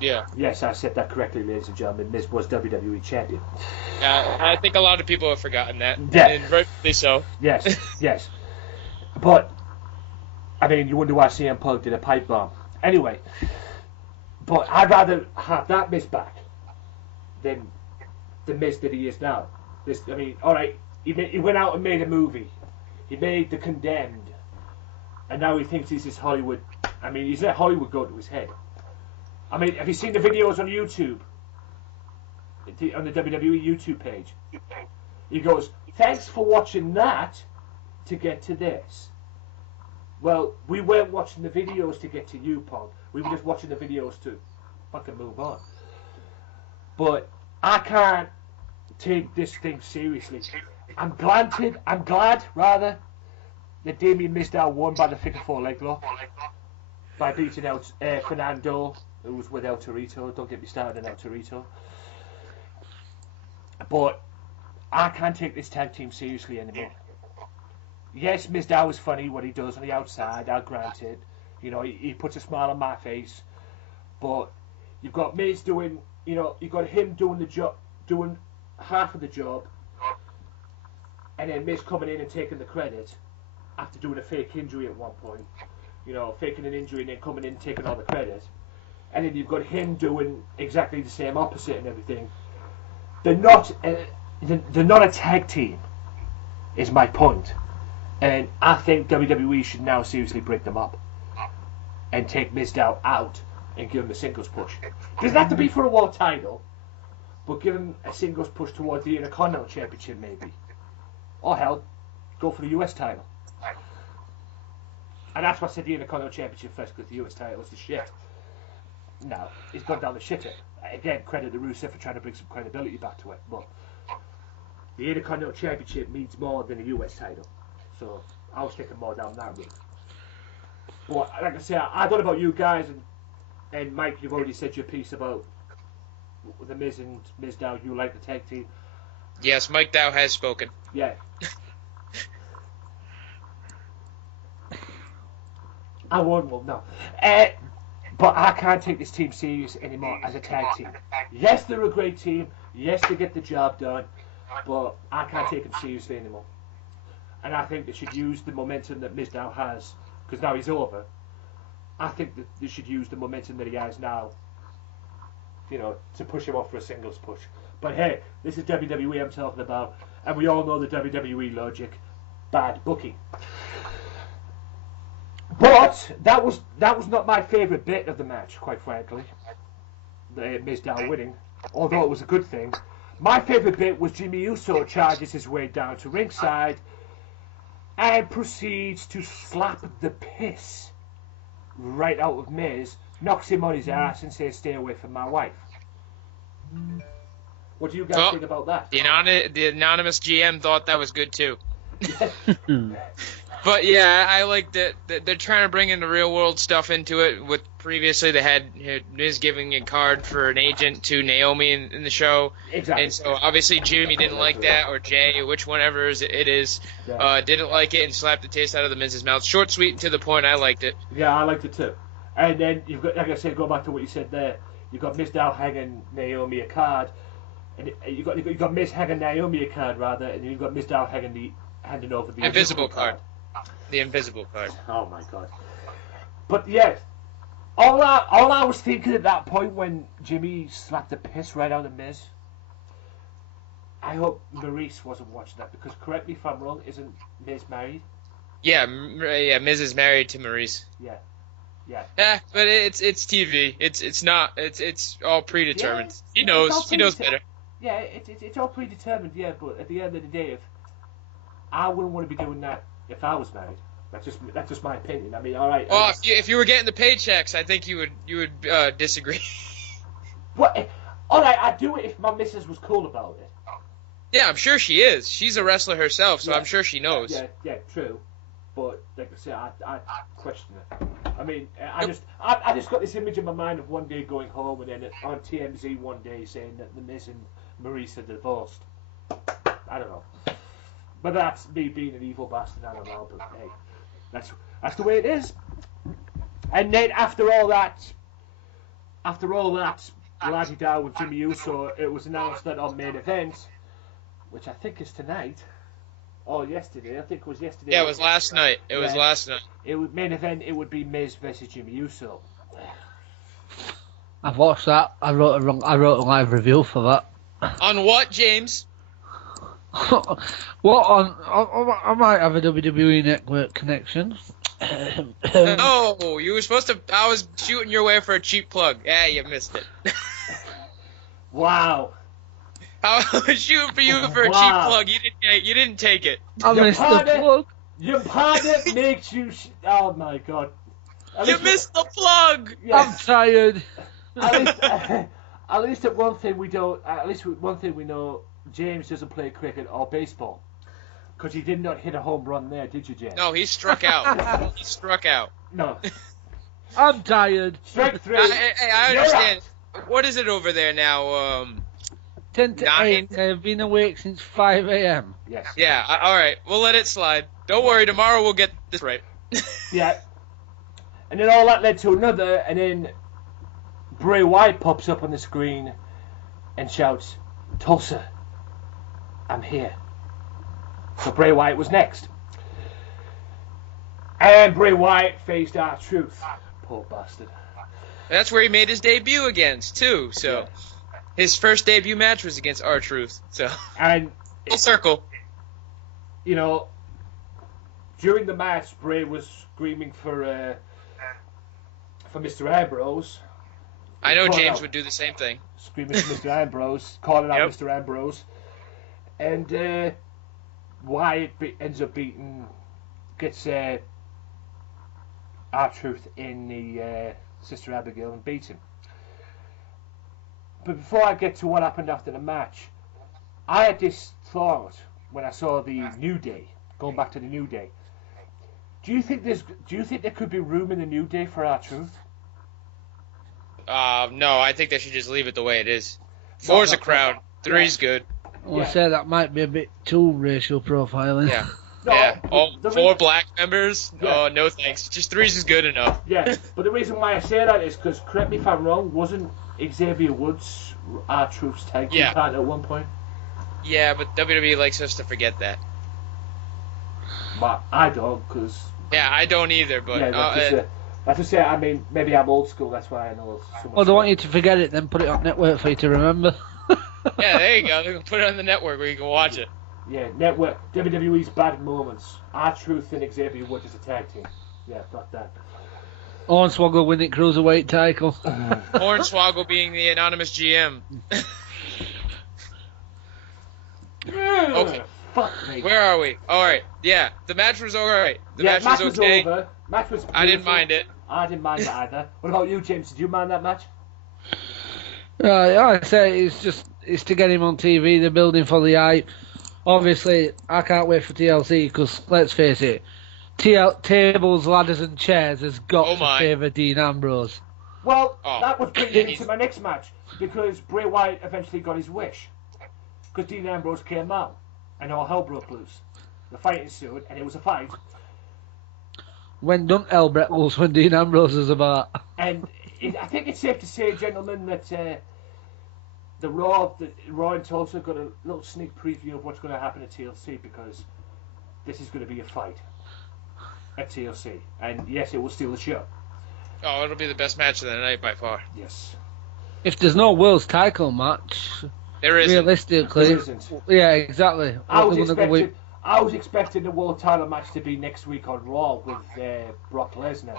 Yeah. Yes, I said that correctly, ladies and gentlemen. Miz was WWE champion. I think a lot of people have forgotten that. Yeah. And rightfully so. Yes, yes. But, I mean, you wonder why CM Punk did a pipe bomb. Anyway, but I'd rather have that Miz back than the Miz that he is now. Alright, he went out and made a movie. He made The Condemned. And now he thinks he's this Hollywood. I mean, he's let Hollywood go to his head. I mean, have you seen the videos on YouTube? On the WWE YouTube page? He goes, thanks for watching that to get to this. Well, we weren't watching the videos to get to you, Punk. We were just watching the videos to fucking move on. But I can't take this thing seriously. I'm glad that Damien Mizdow won by the figure 4 leg lock. By beating out Fernando, who was with El Torito. Don't get me started on El Torito. But I can't take this tag team seriously anymore. Yes, Mizdow is funny what he does on the outside, I'll grant it. You know, he puts a smile on my face. But you've got Miz doing, you've got him doing the job, doing half of the job, and then Miz coming in and taking the credit after doing a fake injury at one point. Faking an injury and then coming in and taking all the credit. And then you've got him doing exactly the same opposite and everything. They're not a tag team, is my point. And I think WWE should now seriously break them up and take Mizdow out and give him a singles push. Doesn't have to be for a world title, but give him a singles push towards the Intercontinental Championship maybe. Or hell, go for the US title. And that's why I said the Intercontinental Championship first, because the US title is the shit. Now, he's gone down the shitter. Again, credit to Rusev for trying to bring some credibility back to it, but the Intercontinental Championship means more than the US title. So, I was thinking more down that route. But, like I said, I don't know about you guys, and Mike, you've already said your piece about the Miz and Mizdow. You like the tag team. Yes, Mike Dow has spoken. Yeah. I won one, no. But I can't take this team serious anymore as a tag team. Yes, they're a great team. Yes, they get the job done. But I can't take them seriously anymore. And I think they should use the momentum that Mizdow has, because now he's over. I think that they should use the momentum that he has now, you know, to push him off for a singles push. But hey, this is WWE I'm talking about, and we all know the WWE logic: bad booking. But that was not my favourite bit of the match, quite frankly. The Mizdow winning, although it was a good thing. My favourite bit was Jimmy Uso charges his way down to ringside and proceeds to slap the piss right out of Miz, knocks him on his ass and says, "Stay away from my wife." What do you guys think about that? The anonymous GM thought that was good too. But yeah, I like that they're trying to bring in the real world stuff into it. With previously they had Miz giving a card for an agent to Naomi in the show. Exactly. And so obviously Jimmy didn't like that, or Jay, which whenever it is, didn't like it and slapped the taste out of the Miz's mouth. Short, sweet, and to the point. I liked it. Yeah, I liked it too. And then you've got, like I said, go back to what you said there. You've got Mizdow hanging Naomi a card, and you got Miz hanging Naomi a card rather, and you've got Mizdow handing over the invisible card. The invisible card. Oh my god! But yeah, all I was thinking at that point when Jimmy slapped the piss right out of Miz. I hope Maurice wasn't watching that, because correct me if I'm wrong, isn't Miz married? Yeah, Miz is married to Maurice. Yeah. Yeah, but it's TV. It's all predetermined. Yeah, he knows better. Yeah, it's all predetermined. Yeah, but at the end of the day, if I wouldn't want to be doing that if I was married. That's just my opinion. I mean, all right. Well, if you were getting the paychecks, I think you would disagree. What? All right, I'd do it if my missus was cool about it. Yeah, I'm sure she is. She's a wrestler herself, so I'm sure she knows. Yeah, true. But like I said, I question it. I mean, I just got this image in my mind of one day going home and then on TMZ one day saying that the Miz and Maurice are divorced. I don't know. But that's me being an evil bastard, I don't know, but hey, that's the way it is. And then after all that, la-di-da with Jimmy Uso, it was announced that on Main Event, which I think is tonight, or yesterday, I think it was yesterday. Yeah, it was last night. It was last night. It would Main Event, it would be Miz versus Jimmy Uso. I've watched that. I wrote a live review for that. On what, James? What on? I might have a WWE Network connection. No, you were supposed to. I was shooting your way for a cheap plug. Yeah, you missed it. Wow. I was shooting for you for a cheap plug. You didn't take it. I missed the plug. Your partner makes you. Oh my god. You missed the plug. Yes. I'm tired. At least one thing we don't. At least one thing we know. James doesn't play cricket or baseball. Because he did not hit a home run there, did you, James? No, he struck out. He struck out. No. I'm tired. Strike three. I understand. What is it over there now? 10 to 8. They've been awake since 5 a.m. Yes. Yeah, all right. We'll let it slide. Don't worry. Tomorrow we'll get this right. Yeah. And then all that led to another, and then Bray Wyatt pops up on the screen and shouts, "Tulsa, I'm here." So Bray Wyatt was next. And Bray Wyatt faced R-Truth. Poor bastard. That's where he made his debut against, too. So his first debut match was against R-Truth. So and full circle. You know, during the match, Bray was screaming for Mr. Ambrose. I know James would do the same thing. Screaming for Mr. Ambrose, calling out Mr. Ambrose. And Wyatt ends up gets R-Truth in the Sister Abigail and beats him. But before I get to what happened after the match, I had this thought when I saw the New Day, going back to the New Day. Do you think there could be room in the New Day for R-Truth? No, I think they should just leave it the way it is. 4's a crowd. 3's good. I say that might be a bit too racial profiling. Yeah. No, yeah. Oh, the 4 black members? Yeah. Oh, no thanks. Just 3's is good enough. Yeah, but the reason why I say that is because, correct me if I'm wrong, wasn't Xavier Woods R-Truth's tag team partner at one point? Yeah, but WWE likes us to forget that. But I don't, because... Yeah, I don't either, but... Yeah, that's just say, I mean, maybe I'm old school, that's why I know so much. Well, they want you to forget it, then put it on network for you to remember. Yeah, there you go. They can put it on the network where you can watch it. Yeah, network, WWE's bad moments. R-Truth and Xavier Woods as a tag team. Yeah, got that. Hornswoggle winning cruiserweight title. Hornswoggle being the anonymous GM. Okay. Fuck me. Where are we? Alright, yeah. The match was alright. The match was okay. Over. Match was beautiful. I didn't mind it. I didn't mind it either. What about you, James? Did you mind that match? I say it's to get him on TV. They're building for the hype. Obviously, I can't wait for TLC because let's face it, tables, ladders, and chairs has got to favour Dean Ambrose. Well, that would bring me into my next match because Bray Wyatt eventually got his wish because Dean Ambrose came out and all hell broke loose. The fight ensued, and it was a fight. When don't hell break loose when Dean Ambrose is about? And I think it's safe to say, gentlemen, that the Raw and Tulsa got a little sneak preview of what's going to happen at TLC because this is going to be a fight at TLC. And yes, it will steal the show. Oh, it'll be the best match of the night by far. Yes. If there's no World's title match, there isn't. Realistically, there isn't. Yeah, exactly. I was expecting the World title match to be next week on Raw with Brock Lesnar.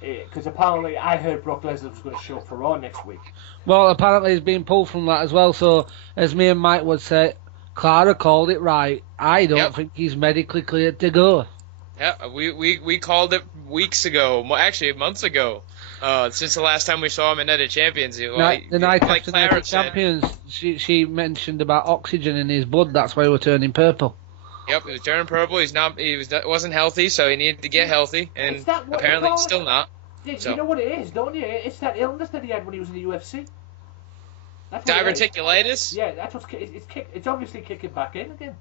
Because apparently I heard Brock Lesnar was going to show up for Raw next week. Well, apparently he's been pulled from that as well. So, as me and Mike would say, Clara called it right. I don't think he's medically cleared to go. Yeah, we called it weeks ago. Actually, months ago. Since the last time we saw him in Night of Champions. The night after Night of Champions, she mentioned about oxygen in his blood. That's why he was turning purple. Yep, he was turning purple. Wasn't healthy, so he needed to get healthy, and apparently he's still not. You know what it is, don't you? It's that illness that he had when he was in the UFC. Diverticulitis? Yeah, that's what's it's obviously kicking back in again.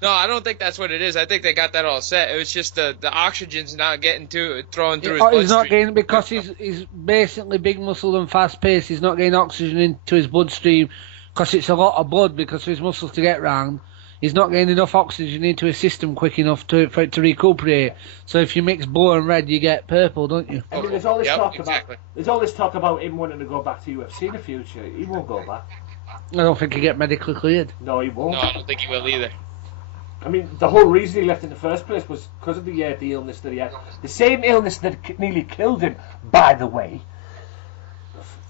No, I don't think that's what it is. I think they got that all set. It was just the oxygen's not getting thrown through his bloodstream. He's not getting because he's basically big muscle and fast paced. He's not getting oxygen into his bloodstream because it's a lot of blood because for his muscles to get round. He's not getting enough oxygen into his system quick enough for it to recuperate. So if you mix blue and red, you get purple, don't you? I mean, there's all this talk about him wanting to go back to UFC in the future. He won't go back. I don't think he'll get medically cleared. No, he won't. No, I don't think he will either. I mean, the whole reason he left in the first place was because of the illness that he had. The same illness that nearly killed him, by the way.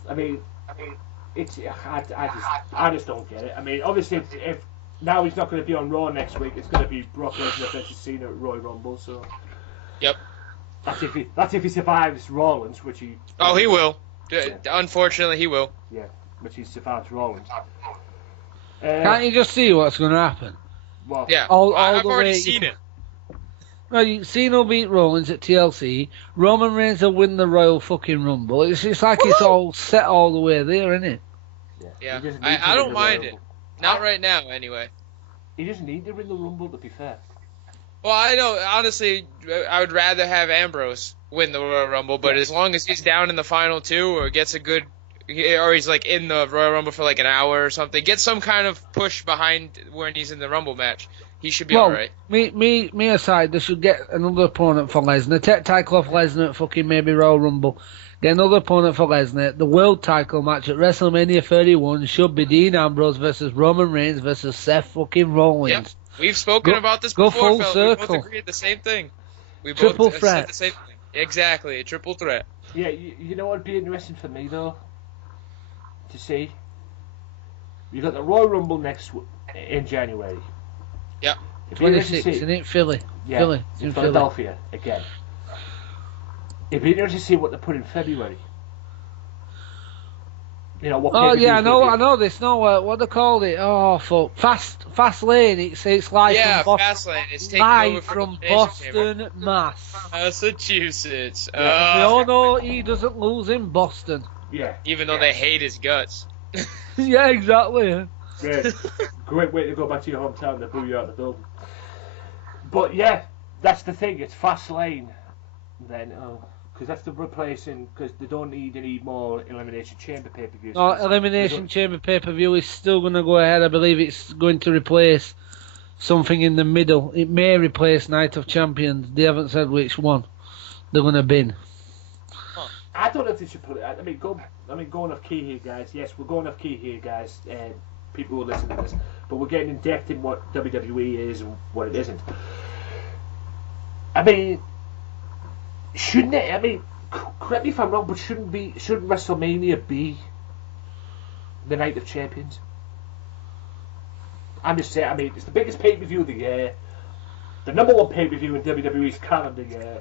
I mean, it's I just don't get it. I mean, obviously, if now he's not going to be on Raw next week, it's going to be Brock Lesnar versus Cena at Royal Rumble. So, yep. That's if he survives Rollins, which he. Oh, he will. Unfortunately, he will. Yeah, which he survives Rollins. Can't you just see what's going to happen? Well, yeah, I've already seen it. No, Cena will beat Rollins at TLC. Roman Reigns will win the Royal fucking Rumble. It's like it's all set all the way there, isn't it? Yeah, I don't mind it. Not right now, anyway. He doesn't need to win the Rumble, to be fair. Well, I know, honestly, I would rather have Ambrose win the Royal Rumble, but as long as he's down in the final two or gets a good, or he's like in the Royal Rumble for like an hour or something, get some kind of push behind when he's in the Rumble match, he should be alright. Me aside, they should get another opponent for Lesnar. Take title off Lesnar at fucking maybe Royal Rumble. Get another opponent for Lesnar. The world title match at WrestleMania 31 should be Dean Ambrose versus Roman Reigns versus Seth fucking Rollins. Yep. We've spoken about this before, full fella. circle. We both agreed the same thing. We triple both threat. said the same thing. Exactly, a triple threat. Yeah, you know what would be interesting for me, though? To see? You've got the Royal Rumble in January. Yep. It'd be interesting 26, to see- in it, Philly. Yeah, Philly. It's in in Philly. Philadelphia again. It'd be interesting to see what they put in February. You know what? Oh pay-per-views yeah, I know, will I be. know this. No, what they called it? Oh, fuck, Fast Lane. It's live Yeah, from Boston. Fastlane. It's taking over Live from from Elimination Chamber. Boston, Mass. Massachusetts. We all know he doesn't lose in Boston. Yeah. Even though they hate his guts. Yeah, exactly. Yeah. Great way to go back to your hometown. They boo you out the building. But yeah, that's the thing. It's fast lane. Then, because that's the replacing. Because they don't need any more Elimination Chamber pay-per-views. No, Elimination Chamber pay-per-view is still going to go ahead. I believe it's going to replace something in the middle. It may replace Night of Champions. They haven't said which one they're going to bin. I don't know if they should put it. Going off key here, guys. Yes, we're going off key here, guys. People who listen to this, but we're getting in depth in what WWE is and what it isn't. I mean, shouldn't it? I mean, correct me if I'm wrong, but shouldn't WrestleMania be the Night of Champions? I'm just saying. I mean, it's the biggest pay-per-view of the year, the number one pay-per-view in WWE's calendar year,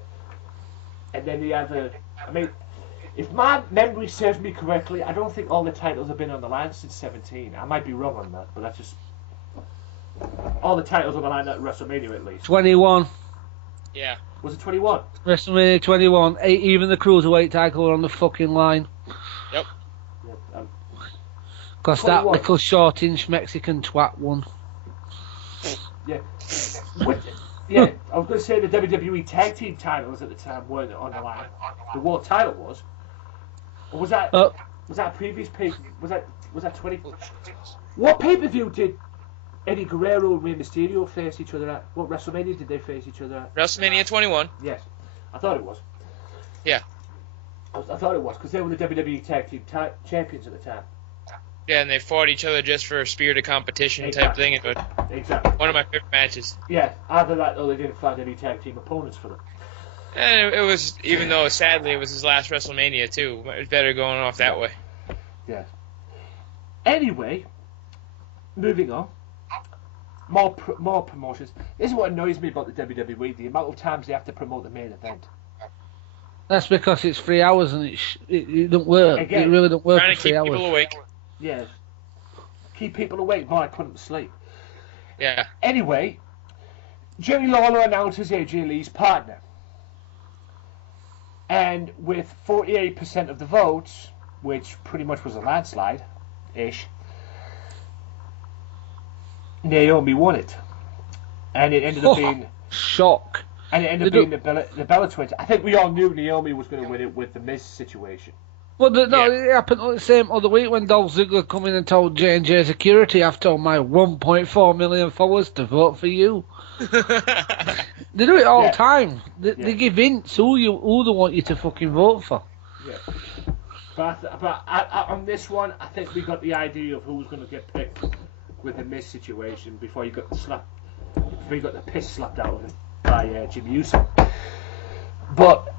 and then the other. I mean, if my memory serves me correctly, I don't think all the titles have been on the line since 17. I might be wrong on that, but that's just all the titles on the line at WrestleMania at least. 21. Yeah. Was it 21? WrestleMania 21. Even the Cruiserweight title were on the fucking line. Yep. Yeah, Because that 21. little short-inch Mexican twat won. yeah. Yeah, I was going to say the WWE Tag Team titles at the time weren't on the line. The world title was. Or was that was that a previous pay? Was that 20? What pay-per-view did Eddie Guerrero and Rey Mysterio face each other at? What WrestleMania did they face each other at? WrestleMania 21. Yes, I thought it was. Yeah. I thought it was because they were the WWE Tag Team champions at the time. Yeah, and they fought each other just for a spirit of competition type thing. It was Exactly. one of my favorite matches. Yeah, either that or they didn't find any tag team opponents for them. And it was, even though sadly it was his last WrestleMania too, it was better going off that way. Yeah. Anyway, moving on. More promotions. This is what annoys me about the WWE: the amount of times they have to promote the main event. That's because it's 3 hours and it don't work. Again, it really don't work Trying for to 3 keep hours. people awake. Yeah. Keep people awake while I put them to sleep. Yeah. Anyway, Jerry Lawler announces AJ Lee's partner. And with 48% of the votes, which pretty much was a landslide-ish, Naomi won it. And it ended up being... Shock. And it ended up being the Bella Twins. I think we all knew Naomi was going to win it with the Miz situation. Well, it happened the same other week when Dolph Ziggler come in and told J&J Security, I've told my 1.4 million followers to vote for you. They do it all the time. They give hints who they want you to fucking vote for. Yeah. But on this one, I think we got the idea of who was going to get picked with the Miz situation before you got the piss slapped out of him by Jim Uso. But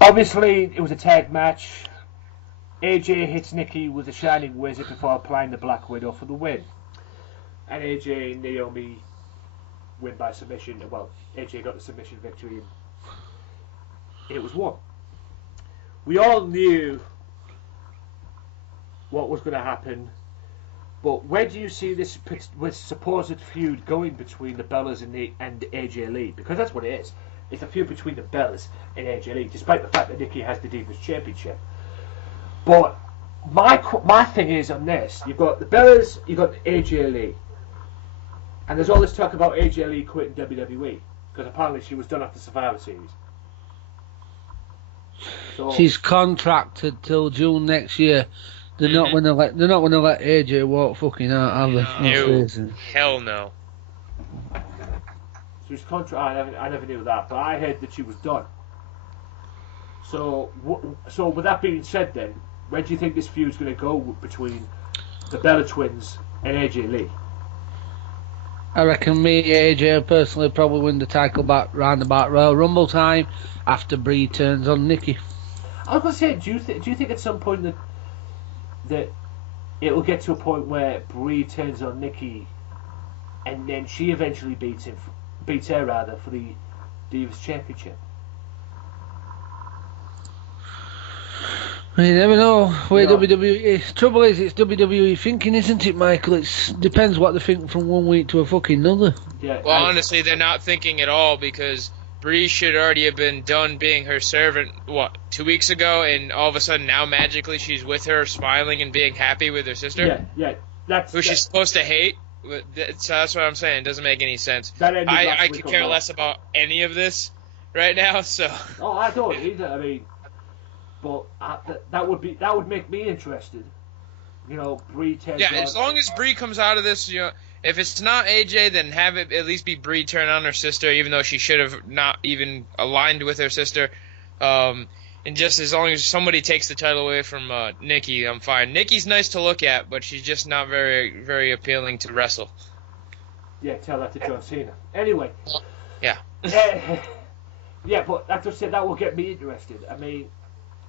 obviously, it was a tag match. AJ hits Nikki with a Shining Wizard before applying the Black Widow for the win. And AJ and Naomi win by submission. Well, AJ got the submission victory and it was won. We all knew what was going to happen. But where do you see this supposed feud going between the Bellas and AJ Lee? Because that's what it is. It's a feud between the Bellas and AJ Lee, despite the fact that Nikki has the Divas Championship. But my thing is on this: you've got the Bellas, you've got AJ Lee, and there's all this talk about AJ Lee quitting WWE because apparently she was done after Survivor Series. So, She's contracted till June next year. They're not going to let AJ walk fucking out, have they? No. Hell no. she was I never knew that, but I heard that she was done. So with that being said, then where do you think this feud's going to go between the Bella Twins and AJ Lee? I reckon AJ personally probably win the title back round about Royal Rumble time after Brie turns on Nikki. I was going to say, do you think at some point that it will get to a point where Brie turns on Nikki and then she eventually beats her for the Divas Championship. You never know where Yeah. WWE is. Trouble is, it's WWE thinking, isn't it, Michael? It depends what they think from one week to a fucking another. Yeah. Well, honestly, they're not thinking at all because Bree should already have been done being her servant, 2 weeks ago, and all of a sudden now magically she's with her, smiling and being happy with her sister? Yeah. Who she's supposed to hate? So that's what I'm saying. It doesn't make any sense. I could care less about any of this right now, so... Oh, I don't either, I mean... But that would make me interested. You know, Bree turns on. As long as Bree comes out of this, if it's not AJ, then have it at least be Bree turn on her sister, even though she should have not even aligned with her sister. And just as long as somebody takes the title away from Nikki, I'm fine. Nikki's nice to look at, but she's just not very, very appealing to wrestle. Yeah, tell that to John Cena. Anyway. Yeah. Yeah, but like I said, that will get me interested. I mean,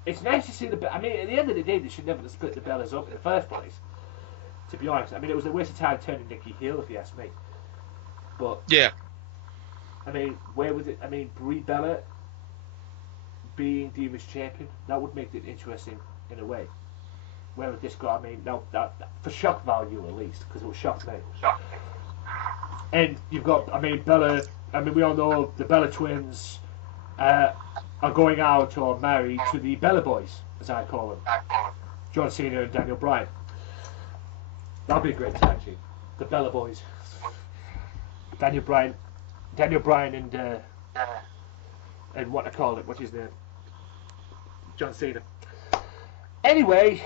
it's nice to see at the end of the day, they should never have split the Bellas up in the first place. To be honest, I mean, it was a waste of time turning Nikki heel, if you ask me. But yeah, I mean, where was it? I mean, Brie Bella being Divas champion, that would make it interesting in a way. Where would this go? I mean, no, that for shock value at least, because it will shock me. And you've got, I mean, Bella. I mean, we all know the Bella twins are going out or married to the Bella Boys, as I call them, John Cena and Daniel Bryan. That'll be a great tag team. The Bella Boys. Daniel Bryan and what I call it, what's his name? John Cena. Anyway,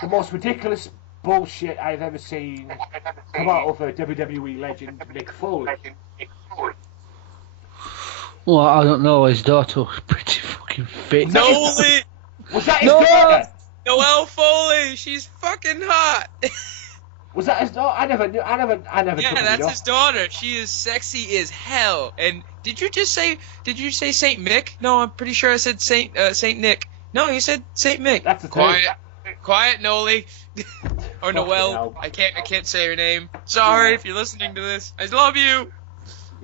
the most ridiculous bullshit I've ever seen come out of a WWE legend, Mick Foley. Well, I don't know. His daughter was pretty fucking fit. Noelle! Was that his daughter? Noelle Foley! She's fucking hot! Was that his daughter? I never knew. I never. Yeah, took that's it his daughter. She is sexy as hell. And did you say Saint Mick? No, I'm pretty sure I said Saint Nick. No, you said Saint Mick. That's the Quiet, Noelle. Or Noelle. I can't say her name. Sorry if you're listening to this. I love you.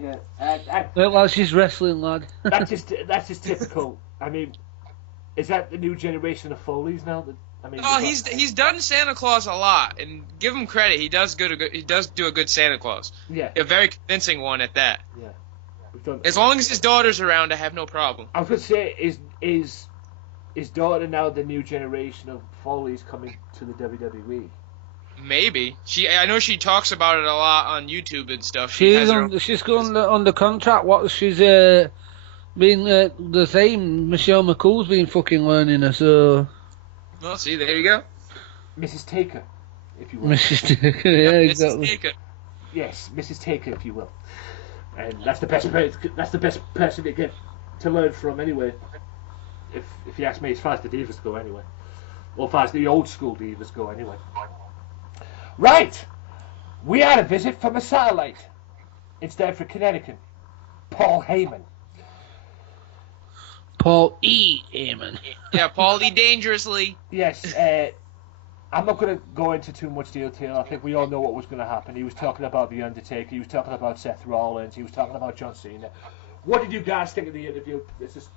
Yeah. Well, she's wrestling, lad. That's just typical. I mean, is that the new generation of Foleys now? I mean, oh, he's done Santa Claus a lot, and give him credit. He does do a good Santa Claus. Yeah. A very convincing one at that. Yeah. As long as his daughter's around, I have no problem. I was gonna say, is his daughter now the new generation of Foleys coming to the WWE? Maybe. I know she talks about it a lot on YouTube and stuff. She's going under contract. What she's been the same. Michelle McCool's been fucking learning her. So. Well, see, there you go. Mrs. Taker, if you will. Mrs. Taker, yeah, exactly. Mrs. Taker. Yes, Mrs. Taker, if you will. And that's the best. That's the best person to get to learn from, anyway. If you ask me, as far as the divas go, anyway, or as far as the old school divas go, anyway. Right, we had a visit from a satellite instead for Connecticut. Paul Heyman. Paul E. Heyman. Yeah, Paulie dangerously. Yes, I'm not going to go into too much detail. I think we all know what was going to happen. He was talking about The Undertaker. He was talking about Seth Rollins. He was talking about John Cena. What did you guys think of the interview? Let's just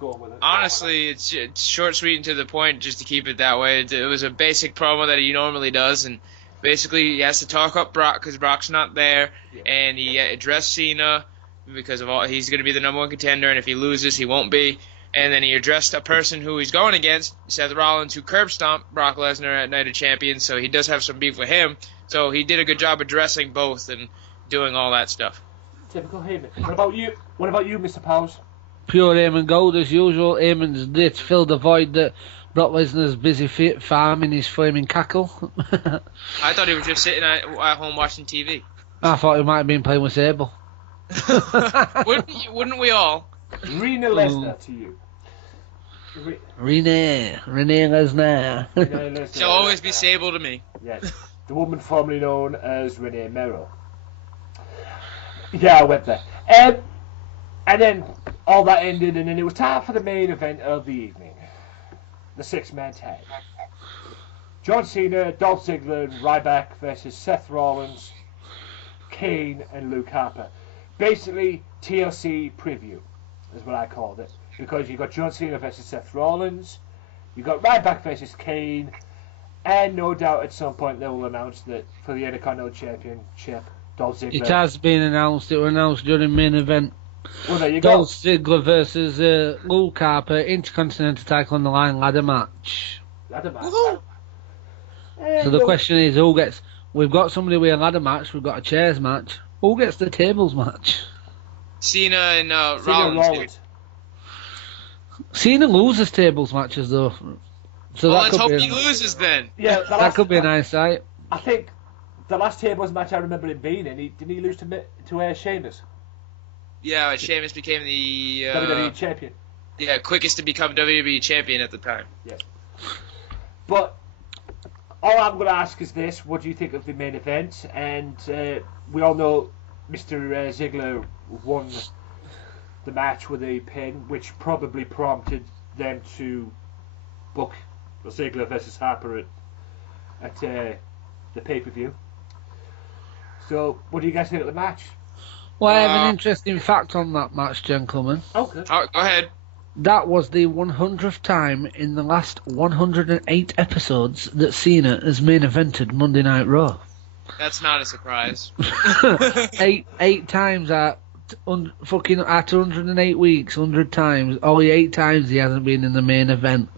go with it. Honestly, it's short, sweet, and to the point, just to keep it that way. It was a basic promo that he normally does, and basically he has to talk up Brock because Brock's not there, and he addressed Cena because of he's going to be the number one contender, and if he loses, he won't be. And then he addressed a person who he's going against, Seth Rollins, who curb stomped Brock Lesnar at Night of Champions, so he does have some beef with him. So he did a good job addressing both and doing all that stuff. Typical Heyman. What about you, Mr. Powers? Pure Heyman gold as usual. Heyman's there to fill the void that Brock Lesnar's busy farming his flaming cackle. I thought he was just sitting at home watching TV. I thought he might have been playing with Sable. Wouldn't we all? Rena Lesnar to you. Renee Lesnar. She'll always be Sable to me. Yes, the woman formerly known as Renee Mero. Yeah, I went there. And then all that ended, and then it was time for the main event of the evening. The six-man tag. John Cena, Dolph Ziggler, and Ryback versus Seth Rollins, Kane and Luke Harper. Basically, TLC preview is what I called it. Because you've got John Cena versus Seth Rollins, you've got Ryback versus Kane, and no doubt at some point they will announce that for the Intercontinental Championship, Dolph Ziggler. It has been announced. It was announced during main event. Well, there you Dolph go. Ziggler versus Luke Harper, Intercontinental title on the line ladder match. Ladder match. So the question is, who gets... We've got somebody with a ladder match, we've got a chairs match. Who gets the tables match? Cena and Rollins. Cena loses tables matches, though. So Well, that let's could hope be he loses then. Yeah, that could be a nice sight. I think the last tables match I remember him being in, didn't he lose to Sheamus? Yeah, Sheamus became the WWE champion. Yeah, quickest to become WWE champion at the time. Yes. But all I'm going to ask is this: what do you think of the main event? And we all know Mr. Ziggler won the match with a pin, which probably prompted them to book Ziggler versus Harper at the pay-per-view. So, what do you guys think of the match? Well, I have an interesting fact on that match, gentlemen. Okay. Oh, go ahead. That was the 100th time in the last 108 episodes that Cena has main evented Monday Night Raw. That's not a surprise. eight times fucking after 108 weeks, 100 times. Only 8 times he hasn't been in the main event,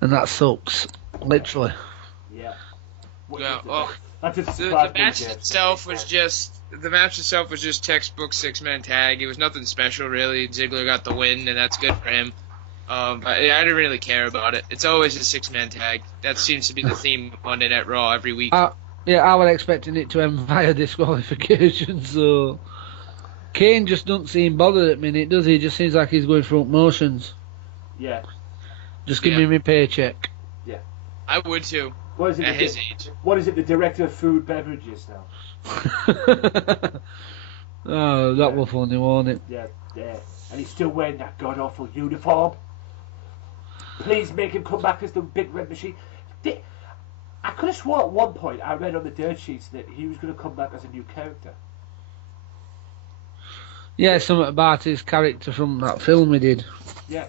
and that sucks, literally. Yeah. Yeah. Well, That's just the match itself was just textbook 6-man tag. It was nothing special really. Ziggler got the win, and that's good for him. But I didn't really care about it. It's always a 6-man tag. That seems to be the theme of Monday Night Raw every week. Yeah, I was expecting it to end via disqualification, so... Kane just doesn't seem bothered at the minute, does he? He just seems like he's going through motions. Yeah. Just give me my paycheck. Yeah. I would too. What is it at his age. What is it, the director of food beverages now? Oh, that was funny, wasn't it? Yeah, yeah. And he's still wearing that god-awful uniform. Please make him come back as the Big Red Machine. I could have sworn at one point I read on the dirt sheets that he was going to come back as a new character. Yeah, something about his character from that film he did. Yeah.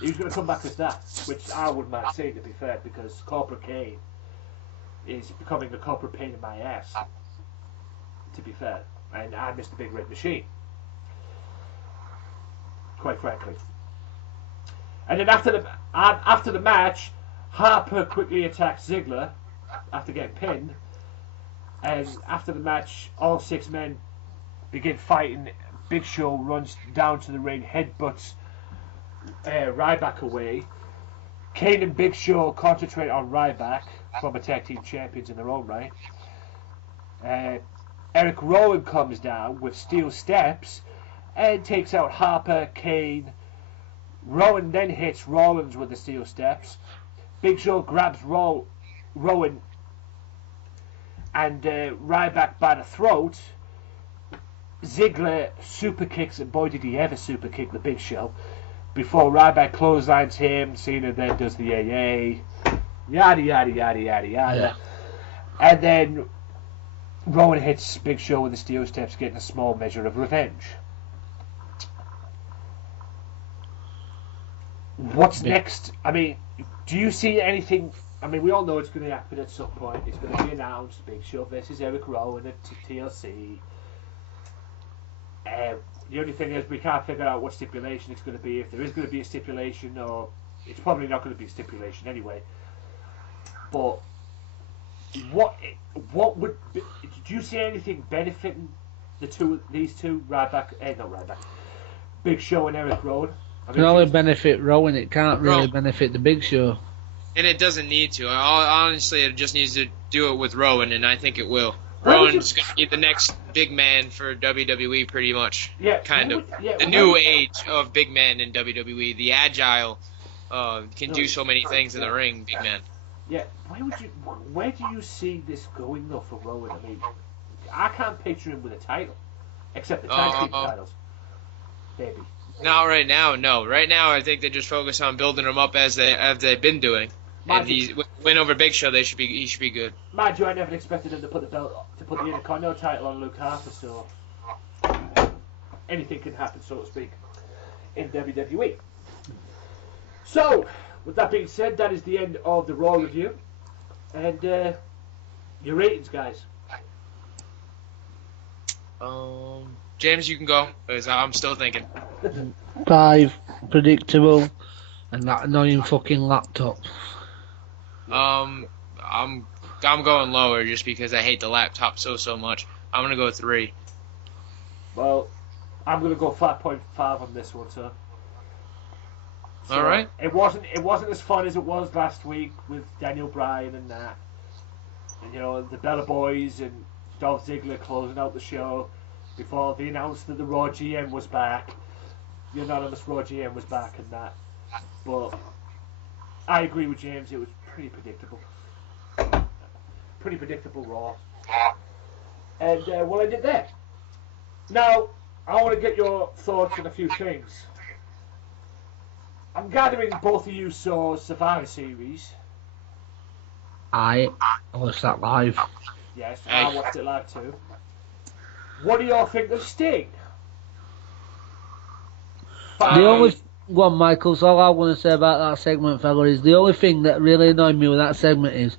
He was going to come back as that, which I wouldn't mind saying, to be fair, because Corporate Kane is becoming a corporate pain in my ass, to be fair. And I miss the Big Red Machine, quite frankly. And then after the match, Harper quickly attacks Ziggler after getting pinned. And after the match, all 6 men begin fighting. Big Show runs down to the ring, headbutts Ryback away. Kane and Big Show concentrate on Ryback, former tag team champions in their own right. Eric Rowan comes down with steel steps and takes out Harper, Kane. Rowan then hits Rollins with the steel steps. Big Show grabs Rowan and Ryback by the throat. Ziggler super kicks, and boy did he ever super kick the Big Show, before Ryback clotheslines him. Cena then does the AA, yada yada yada yada yada. Yeah. And then Rowan hits Big Show with the steel steps, getting a small measure of revenge. What's next? I mean, do you see anything? I mean, we all know it's going to happen at some point. It's going to be announced, Big Show versus Eric Rowan at TLC. The only thing is we can't figure out what stipulation it's going to be, if there is going to be a stipulation, or it's probably not going to be a stipulation anyway. But what would do you see anything benefiting these two, Big Show and Eric Rowan? I It can only benefit Rowan, it can't really benefit the Big Show. And it doesn't need to. Honestly, it just needs to do it with Rowan, and I think it will. Rowan's going to be the next big man for WWE, pretty much. Yeah, kind of. The new age of big men in WWE. The agile, can do so many things in the ring, big man. Yeah, where do you see this going though for Rowan? I mean, I can't picture him with a title, except the tag team titles. Maybe. Not right now, no. Right now, I think they just focus on building him up as they've been doing. And win over Big Show, he should be good. Mind you, I never expected him to put the Intercontinental title on Luke Harper, so anything can happen, so to speak, in WWE. So, with that being said, that is the end of the Raw review, and your ratings, guys. James, you can go, because I'm still thinking. 5, predictable, and that annoying fucking laptop. I'm going lower just because I hate the laptop so much. I'm gonna go 3. Well, I'm gonna go 5.5 on this one, sir. So all right. It wasn't as fun as it was last week with Daniel Bryan and that, and the Bella Boys and Dolph Ziggler closing out the show before they announced that the Raw GM was back. The anonymous Raw GM was back and that. But I agree with James. It was pretty predictable. Pretty predictable Raw. And we'll end it there. Now, I want to get your thoughts on a few things. I'm gathering both of you saw Survivor Series. I watched that live. Yes, I watched it live too. What do y'all think of Sting? The only one, Michael, all I want to say about that segment, fella, is the only thing that really annoyed me with that segment is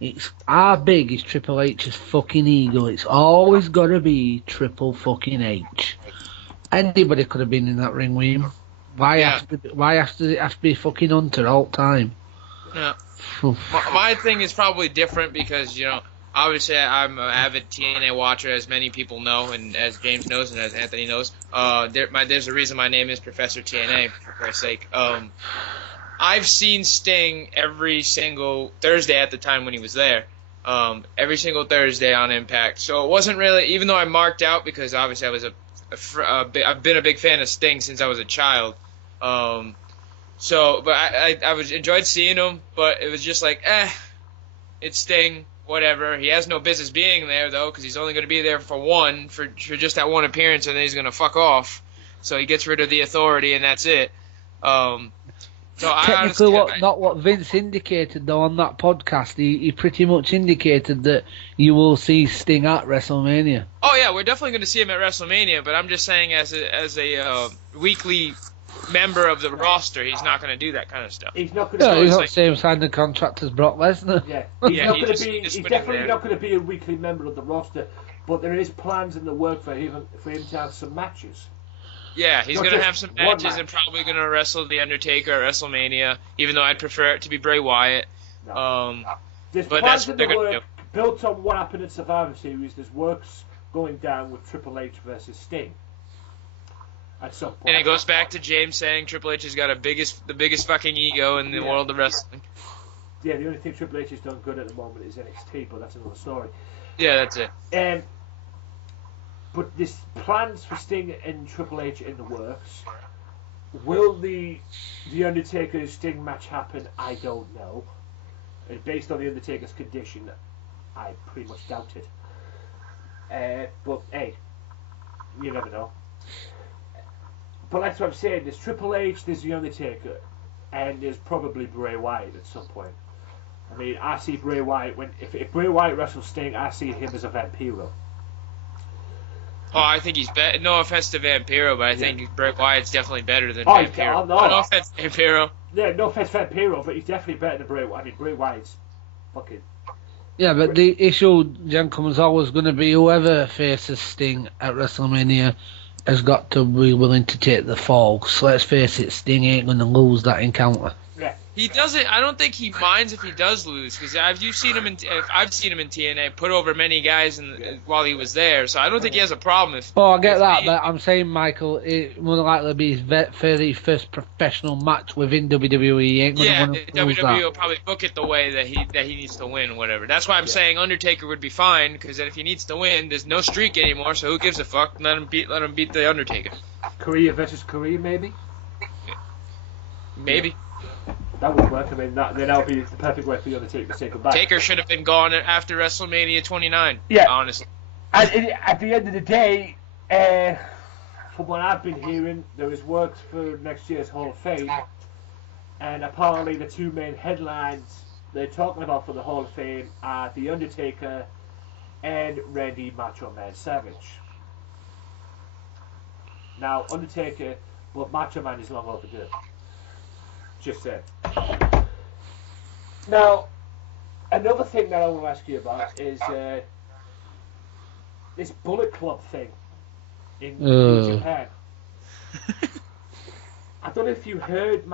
it's how big is Triple H's fucking ego. It's always got to be Triple fucking H. Anybody could have been in that ring with him. Why has it have to be fucking Hunter all the time? Yeah. My thing is probably different because, obviously I'm an avid TNA watcher, as many people know, and as James knows and as Anthony knows. There's a reason my name is Professor TNA, for Christ's sake. I've seen Sting every single Thursday at the time when he was there. Every single Thursday on Impact. So it wasn't really, even though I marked out because obviously I was I've been a big fan of Sting since I was a child. But I was enjoyed seeing him, but it was just like, it's Sting, whatever. He has no business being there though, because he's only going to be there for just that one appearance, and then he's going to fuck off. So he gets rid of the authority, and that's it. So technically, not what Vince indicated though on that podcast. He pretty much indicated that you will see Sting at WrestleMania. Oh yeah, we're definitely going to see him at WrestleMania. But I'm just saying, as a weekly member of the roster, he's not going to do that kind of stuff. He's not going to. He's not same signed the contract as Brock Lesnar. Yeah, he's definitely not going to be a weekly member of the roster. But there is plans in the work for him to have some matches. Yeah, he's going to have some matches and probably going to wrestle The Undertaker at WrestleMania, even though I'd prefer it to be Bray Wyatt. No. There's but plans that's what in they're the going to work do. built on what happened at Survivor Series. There's works going down with Triple H versus Sting at some point. And it goes back to James saying Triple H has got the biggest fucking ego in the world of wrestling. Yeah, the only thing Triple H has done good at the moment is NXT, but that's another story. Yeah, that's it. But there's plans for Sting and Triple H in the works. Will the Undertaker and Sting match happen? I don't know. And based on the Undertaker's condition, I pretty much doubt it. But hey, you never know. But that's what I'm saying. There's Triple H, there's the Undertaker, and there's probably Bray Wyatt at some point. I mean, I see Bray Wyatt if Bray Wyatt wrestles Sting, I see him as a Vampiro. Oh, I think he's better. No offense to Vampiro, but I think Bray Wyatt's definitely better than Vampiro. No offense to Vampiro. Yeah, no offense to Vampiro, but he's definitely better than Bray Wyatt. I mean, Bray Wyatt's fucking... Yeah, but the issue, Jankum, is always going to be whoever faces Sting at WrestleMania has got to be willing to take the fall. So let's face it, Sting ain't going to lose that encounter. Yeah. He doesn't. I don't think he minds if he does lose, because I've seen him in TNA put over many guys while he was there, so I don't think he has a problem. I get that, but I'm saying, Michael, it more likely be his very first professional match within WWE. He ain't gonna lose WWE that. will probably book it the way that he needs to win, whatever. That's why I'm saying Undertaker would be fine, because if he needs to win, there's no streak anymore, so who gives a fuck? Let him beat the Undertaker. Korea versus Korea, maybe. Maybe. That would work. I mean, that would be the perfect way for the Undertaker to say goodbye. Taker should have been gone after WrestleMania 29. Yeah. Honestly. And at the end of the day, from what I've been hearing, there is works for next year's Hall of Fame, and apparently the two main headlines they're talking about for the Hall of Fame are The Undertaker and Randy Macho Man Savage. Now, Undertaker, but Macho Man is long overdue. Just saying. Now, another thing that I want to ask you about is this Bullet Club thing in New Japan. I don't know if you heard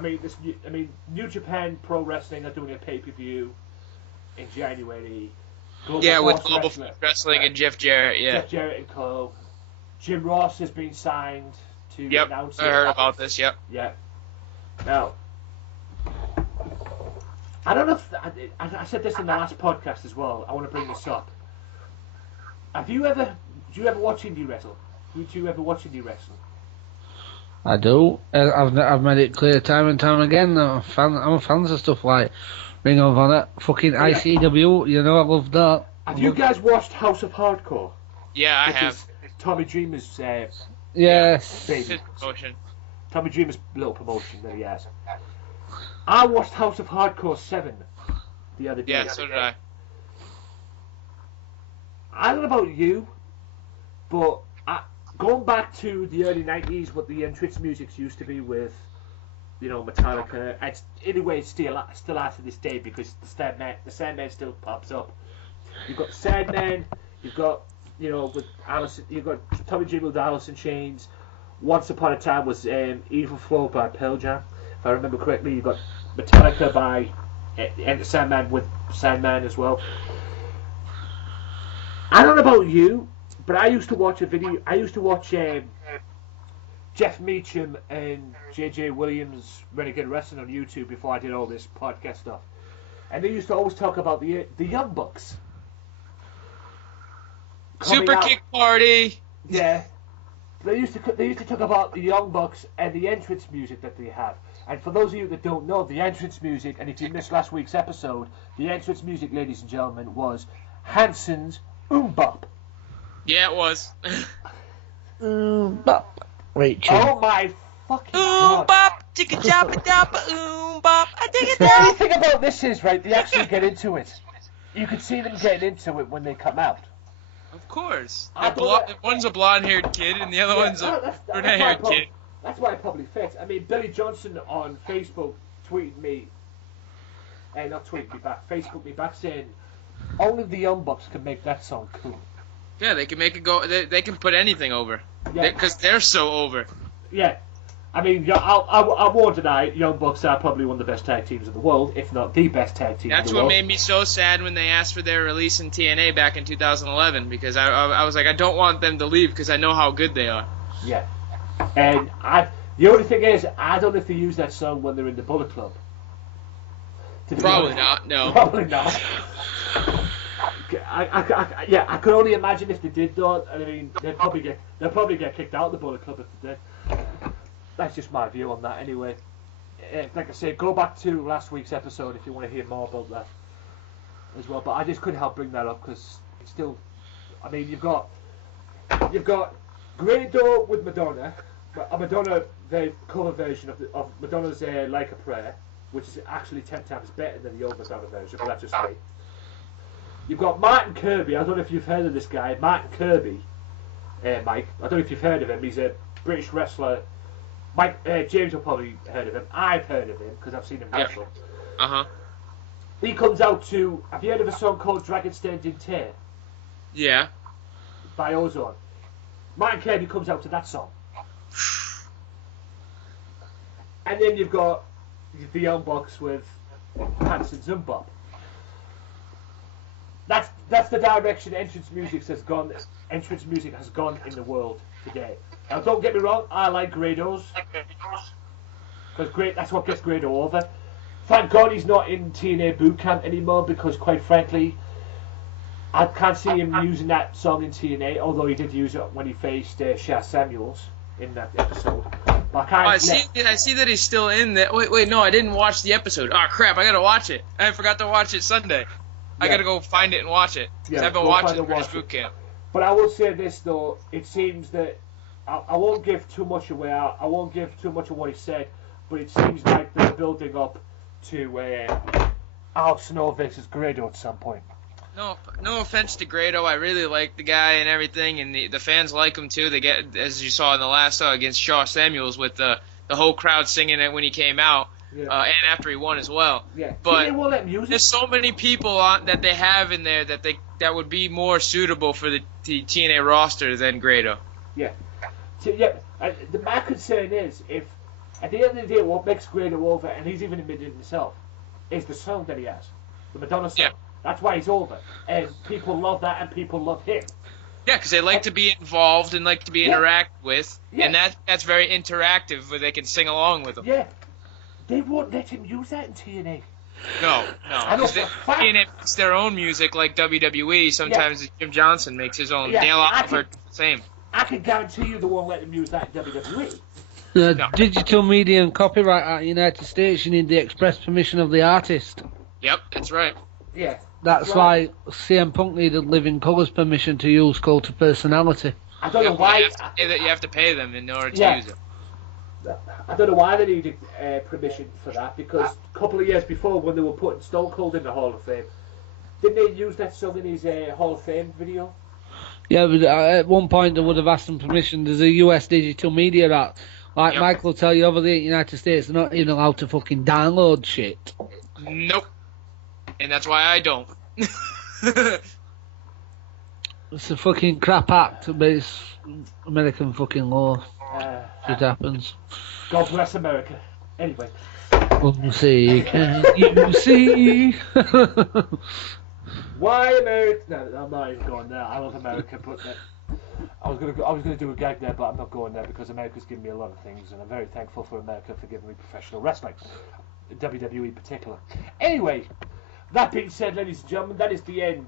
New Japan Pro Wrestling are doing a pay-per-view in January. With Global Force Wrestling and Jeff Jarrett, Jeff Jarrett and co. Jim Ross has been signed to announce it. I heard about this, Yeah. Now, I don't know if... I said this in the last podcast as well. I want to bring this up. Do you ever watch indie wrestling? Do you ever watch indie wrestling? I do. I've made it clear time and time again. I'm a fan of stuff like Ring of Honor, fucking ICW. You know, I love that. Have you guys watched House of Hardcore? Yeah, I have. Tommy Dreamer's baby. Promotion. Tommy Dreamer's little promotion that he has. I watched House of Hardcore 7 the other day. Yeah, so did I. I don't know about you, but going back to the early 90s, what the entrance music used to be with, Metallica, and anyway, it's still after this day because the Sandman still pops up. You've got Sandman, you've got, with Alice, you've got Tommy Dreamer with Alice in Chains. Once Upon a Time was Evil Flow by Pearl Jam, if I remember correctly. You've got Metallica by and Sandman with Sandman as well. I don't know about you, but I used to watch Jeff Meacham and JJ Williams Renegade Wrestling on YouTube before I did all this podcast stuff, and they used to always talk about the Young Bucks. Super Kick Party. Yeah, they used to talk about the Young Bucks and the entrance music that they have. And for those of you that don't know, the entrance music, and if you missed last week's episode, the entrance music, ladies and gentlemen, was Hanson's Bop. Yeah, it was. Bop. Rachel. Oh my fucking god. Bop, chicka choppa doppa, bop. I dig it The down. only thing about this is, right, they actually get into it. You can see them getting into it when they come out. Of course. One's a blonde-haired kid, and the other one's a brunette-haired kid. That's why it probably fits. I mean, Billy Johnson on Facebook tweeted me, Facebooked me back saying, only the Young Bucks can make that song cool. Yeah, they can make it go. They can put anything over. Because they're so over. Yeah. I mean, I won't deny Young Bucks are probably one of the best tag teams in the world, if not the best tag team in the world. That's what made me so sad when they asked for their release in TNA back in 2011, because I was like, I don't want them to leave because I know how good they are. Yeah. And the only thing is, I don't know if they use that song when they're in the Bullet Club. Probably not, no. Probably not. I could only imagine if they did though. I mean, they'll probably get kicked out of the Bullet Club if they did. That's just my view on that anyway. Like I said, go back to last week's episode if you want to hear more about that as well. But I just couldn't help bring that up because it's still. I mean, you've got Grado with Madonna, the cover version of Madonna's Like a Prayer, which is actually 10 times better than the old Madonna version. But that's just me. You've got Martin Kirby. I don't know if you've heard of this guy, Martin Kirby. Mike, I don't know if you've heard of him. He's a British wrestler. James will probably heard of him. I've heard of him because I've seen him wrestle. He comes out to. Have you heard of a song called Dragon's Den Din Tear? Yeah. By Ozone. Martin Kirby comes out to that song. And then you've got the Young Bucks with Hanson's Bop. That's the direction entrance music has gone. Entrance music has gone in the world today. Now, don't get me wrong. I like Grados because that's what gets Grado over. Thank God he's not in TNA Boot Camp anymore because, quite frankly, I can't see him using that song in TNA. Although he did use it when he faced Shaz Samuels in that episode. But I see that he's still in there. Wait, no, I didn't watch the episode. Oh crap, I gotta watch it. I forgot to watch it Sunday. I gotta go find it and watch it. Because I've been watching British Boot Camp. But I will say this though, it seems that I won't give too much away. I won't give too much of what he said, but it seems like they're building up to Al Snow versus Grado at some point. No offense to Grado, I really like the guy and everything, and the fans like him too. They get, as you saw in the last against Shaw Samuels, with the whole crowd singing it when he came out, and after he won as well. Yeah, but won't let music. There's so many people that they have in there that would be more suitable for the TNA roster than Grado. Yeah, my concern is, if at the end of the day what makes Grado over, and he's even admitted it himself, is the song that he has, the Madonna song. Yeah. That's why he's over, and people love that, and people love him. Yeah, because they like to be involved and like to be interacted with, and that's very interactive, where they can sing along with him. Yeah, they won't let him use that in TNA. No. TNA makes their own music like WWE. Sometimes Jim Johnson makes his own. Dale Oliver, same. I can guarantee you they won't let him use that in WWE. Digital media and copyright Act United States, you need the express permission of the artist. Yep, that's right. Yeah. That's why CM Punk needed Living Colour's permission to use Cult of Personality. I don't know why. You have to pay them in order to use it. I don't know why they needed permission for that, because a couple of years before, when they were putting Stone Cold in the Hall of Fame, didn't they use that song in his Hall of Fame video? Yeah, but at one point they would have asked them permission. There's a US Digital Media Act. Like Michael will tell you, over the United States, they're not even allowed to fucking download shit. Nope. And that's why I don't. It's a fucking crap act, but it's American fucking law. It happens. God bless America. Anyway. We'll see, can you see? Why America? No, I'm not even going there. I love America, but I was gonna do a gag there, but I'm not going there because America's given me a lot of things, and I'm very thankful for America for giving me professional wrestling, WWE in particular. Anyway, that being said, ladies and gentlemen, that is the end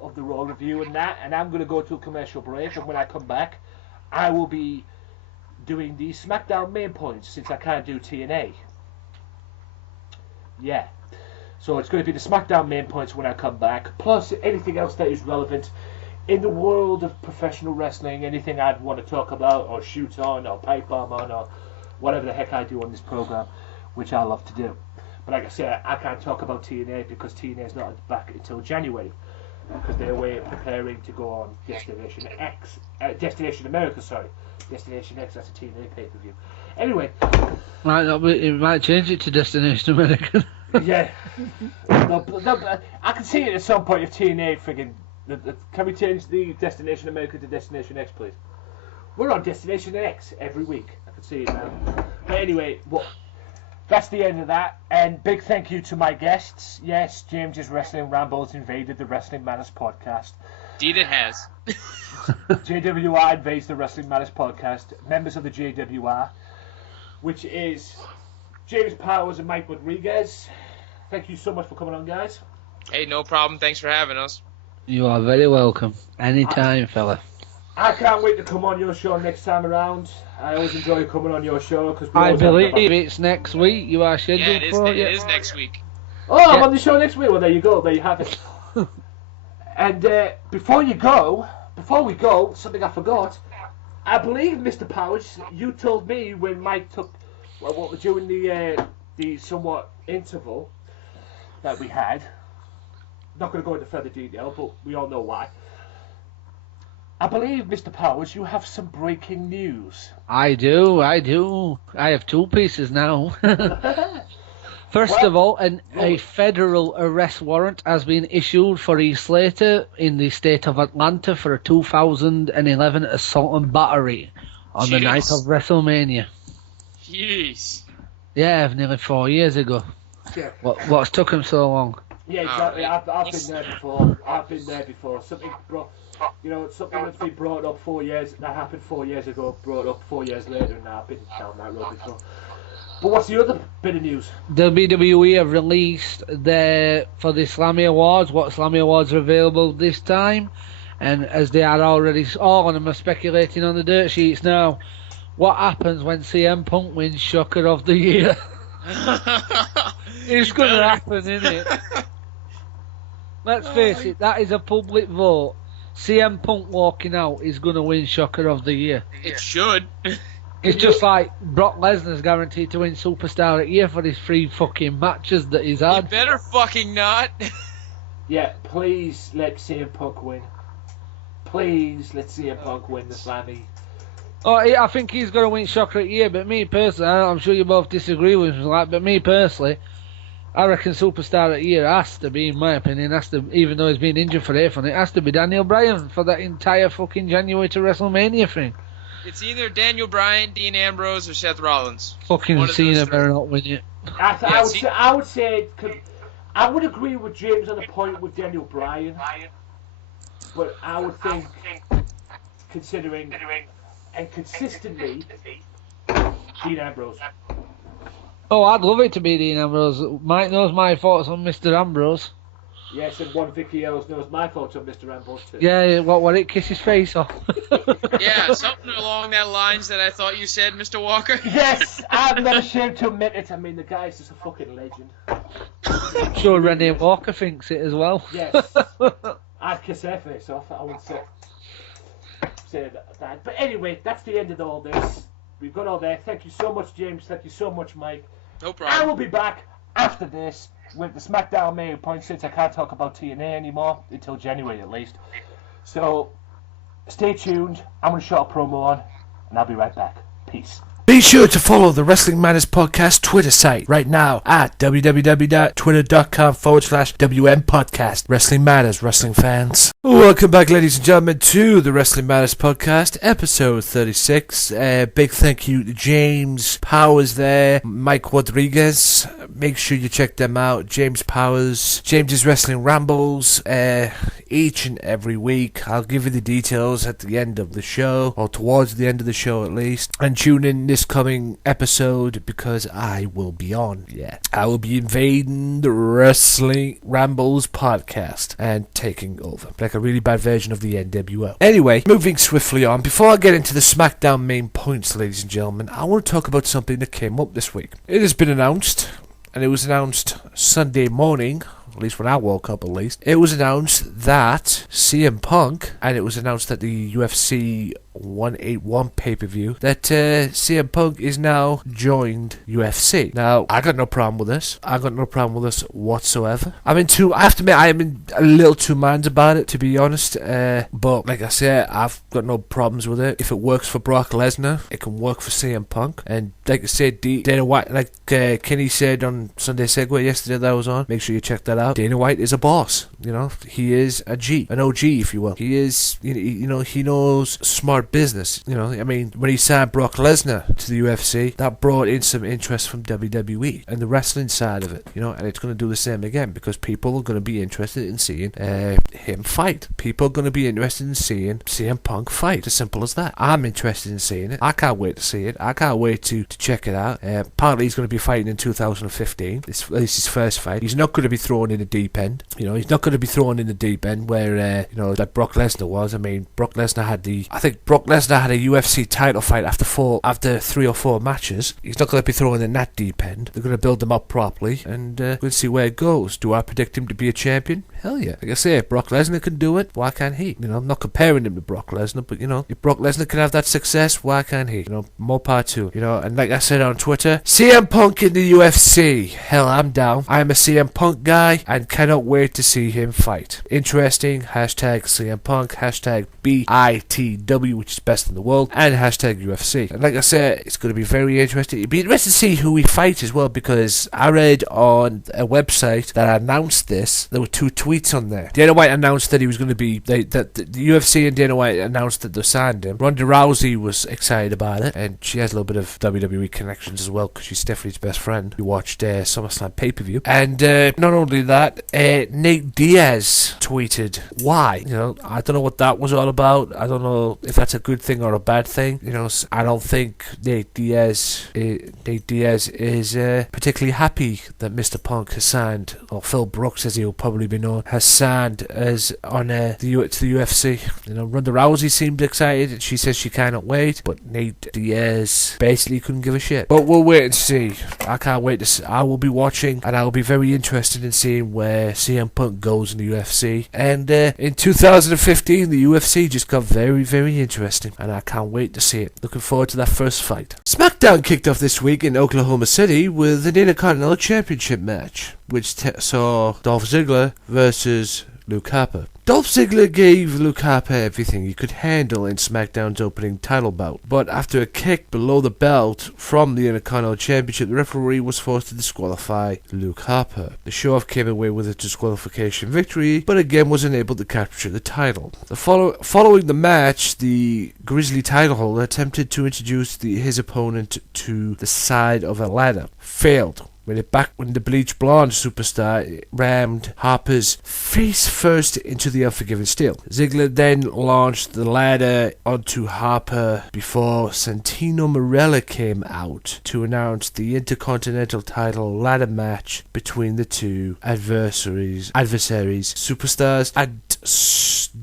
of the Raw review and that, and I'm gonna go to a commercial break, and when I come back, I will be doing the SmackDown main points since I can't do TNA. Yeah. So it's going to be the SmackDown main points when I come back, plus anything else that is relevant in the world of professional wrestling, anything I'd want to talk about, or shoot on, or pipe bomb on, or whatever the heck I do on this program, which I love to do. But like I said, I can't talk about TNA because TNA is not back until January, because they're away preparing to go on Destination X, Destination America, sorry. Destination X, that's a TNA pay-per-view. Anyway. It might change it to Destination America. Yeah. No, I can see it at some point if TNA friggin'... Can we change the Destination America to Destination X, please? We're on Destination X every week. I can see it now. But anyway, that's the end of that. And big thank you to my guests. Yes, James's Wrestling Rambles invaded the Wrestling Matters podcast. Indeed it has. JWR invades the Wrestling Matters podcast. Members of the JWR, which is James Powers and Mike Rodriguez. Thank you so much for coming on, guys. Hey, no problem. Thanks for having us. You are very welcome. Anytime, fella. I can't wait to come on your show next time around. I always enjoy coming on your show. Cause I believe it's next week. You are scheduled for it. Yeah, it is next week. Oh, I'm on the show next week. Well, there you go. There you have it. And before we go, something I forgot. I believe, Mr. Powers, you told me when Mike during the somewhat interval that we had. Not going to go into further detail, but we all know why. I believe, Mr. Powers, you have some breaking news. I do. I have two pieces now. First of all, a federal arrest warrant has been issued for Heath Slater in the state of Atlanta for a 2011 assault and battery on the night of WrestleMania. Jeez. Yeah, nearly 4 years ago. Yeah. What's took him so long? Yeah, exactly. I've been there before. Something that's been brought up 4 years, that happened 4 years ago, brought up 4 years later, and I've been down that road before. But what's the other bit of news? WWE have released for the Slammy Awards, what Slammy Awards are available this time, and as they are already, all of them are speculating on the dirt sheets now. What happens when CM Punk wins Shocker of the Year? It's going to happen, isn't it? Let's face it, that is a public vote. CM Punk walking out is going to win Shocker of the Year. It should. It's just like Brock Lesnar's guaranteed to win Superstar of the Year for his 3 fucking matches that he's You had. better fucking not. Yeah, please let CM Punk win. Please let CM Punk win the Slammy. Oh, I think he's going to win Shocker of the Year, but me personally, I'm sure you both disagree with me, but me personally, I reckon Superstar of the Year has to be, in my opinion, even though he's been injured for it, has to be Daniel Bryan for that entire fucking January to WrestleMania thing. It's either Daniel Bryan, Dean Ambrose, or Seth Rollins. Fucking Cena better not win it. I would say, I would agree with James on the point with Daniel Bryan, but I would think, considering and consistently, Dean Ambrose. Oh, I'd love it to be Dean Ambrose. Mike knows my thoughts on Mr. Ambrose. Yes, and one Vicky Earls knows my thoughts on Mr. Ambrose too. Yeah, what it kiss his face off. Yeah, something along that lines that I thought you said, Mr. Walker. Yes, I'm not ashamed to admit it. I mean, the guy's just a fucking legend. I'm sure Renee Walker thinks it as well. Yes, I'd kiss her face off. I would say that. But anyway, that's the end of all this. We've got all there. Thank you so much, James. Thank you so much, Mike. No problem. I will be back after this with the Smackdown main point, since I can't talk about TNA anymore until January at least. So stay tuned. I'm going to shut a promo on, and I'll be right back. Peace. Be sure to follow the Wrestling Matters Podcast Twitter site right now at www.twitter.com/WM Podcast. Wrestling Matters, wrestling fans. Welcome back, ladies and gentlemen, to the Wrestling Matters Podcast, episode 36. Big thank you to James Powers there, Mike Rodriguez. Make sure you check them out. James Powers, James's Wrestling Rambles, each and every week. I'll give you the details at the end of the show, or towards the end of the show at least. And tune in this coming episode because I will be on. Yeah, I will be invading the Wrestling Rambles podcast and taking over, like a really bad version of the NWO. Anyway, moving swiftly on, before I get into the SmackDown main points, ladies and gentlemen, I want to talk about something that came up this week. It has been announced, and it was announced Sunday morning, at least when I woke up at least. It was announced that CM Punk, and it was announced at the UFC 181 pay-per-view, that CM Punk is now joined UFC. Now, I got no problem with this. I got no problem with this whatsoever. I have to admit, I am in a little two minds about it, to be honest. But like I said, I've got no problems with it. If it works for Brock Lesnar, it can work for CM Punk. And like I said, Dana White, like Kenny said on Sunday Segway yesterday that I was on, make sure you check that out. Dana White is a boss. You know, he is an OG, if you will. He is, you know, he knows smart business. You know, I mean, when he signed Brock Lesnar to the UFC, that brought in some interest from WWE and the wrestling side of it. You know, and it's going to do the same again because people are going to be interested in seeing him fight. People are going to be interested in seeing CM Punk fight. It's as simple as that. I'm interested in seeing it. I can't wait to see it. I can't wait to check it out. Apparently, he's going to be fighting in 2015. It's his first fight. He's not going to be thrown in the deep end. You know, he's not going to be thrown in the deep end where you know, like Brock Lesnar was. I mean, Brock Lesnar had a UFC title fight after 3 or 4 matches. He's not going to be thrown in that deep end. They're going to build him up properly, and we'll see where it goes. Do I predict him to be a champion? Hell yeah. Like I say, if Brock Lesnar can do it, why can't he? You know, I'm not comparing him to Brock Lesnar, but you know, if Brock Lesnar can have that success, why can't he? You know, more part to it. You know, and like I said on Twitter, CM Punk in the UFC. Hell, I'm down. I'm a CM Punk guy and cannot wait to see him fight. Interesting. Hashtag CM Punk. Hashtag BITW, which is best in the world, and hashtag UFC. And like I said, it's going to be very interesting. It'd be interesting to see who he fights as well, because I read on a website that announced this, there were 2 tweets on there. Dana White announced that he was going to be, that the UFC and Dana White announced that they signed him. Ronda Rousey was excited about it, and she has a little bit of WWE connections as well, because she's Stephanie's best friend. We watched SummerSlam pay-per-view. And not only that, Nate Diaz tweeted, why? You know, I don't know what that was all about. I don't know if that's a good thing or a bad thing. You know, I don't think Nate Diaz is particularly happy that Mr. Punk has signed, or Phil Brooks, as he'll probably be known, has signed as on to the UFC. You know, Ronda Rousey seemed excited, and she says she cannot wait, but Nate Diaz basically couldn't give a shit. But we'll wait and see. I can't wait to see. I will be watching, and I will be very interested in seeing where CM Punk goes in the UFC. And in 2015, the UFC just got very, very interesting. interesting, and I can't wait to see it. Looking forward to that first fight. Smackdown kicked off this week in Oklahoma City with an Intercontinental Championship match, which saw Dolph Ziggler versus Luke Harper. Dolph Ziggler gave Luke Harper everything he could handle in SmackDown's opening title bout, but after a kick below the belt from the Intercontinental Championship, the referee was forced to disqualify Luke Harper. The Show-Off came away with a disqualification victory, but again was unable to capture the title. Following the match, the Grizzly title holder attempted to introduce his opponent to the side of a ladder. Failed. When the bleach blonde superstar rammed Harper's face first into the Unforgiven Steel. Ziggler then launched the ladder onto Harper before Santino Marella came out to announce the Intercontinental title ladder match between the two adversaries, superstars at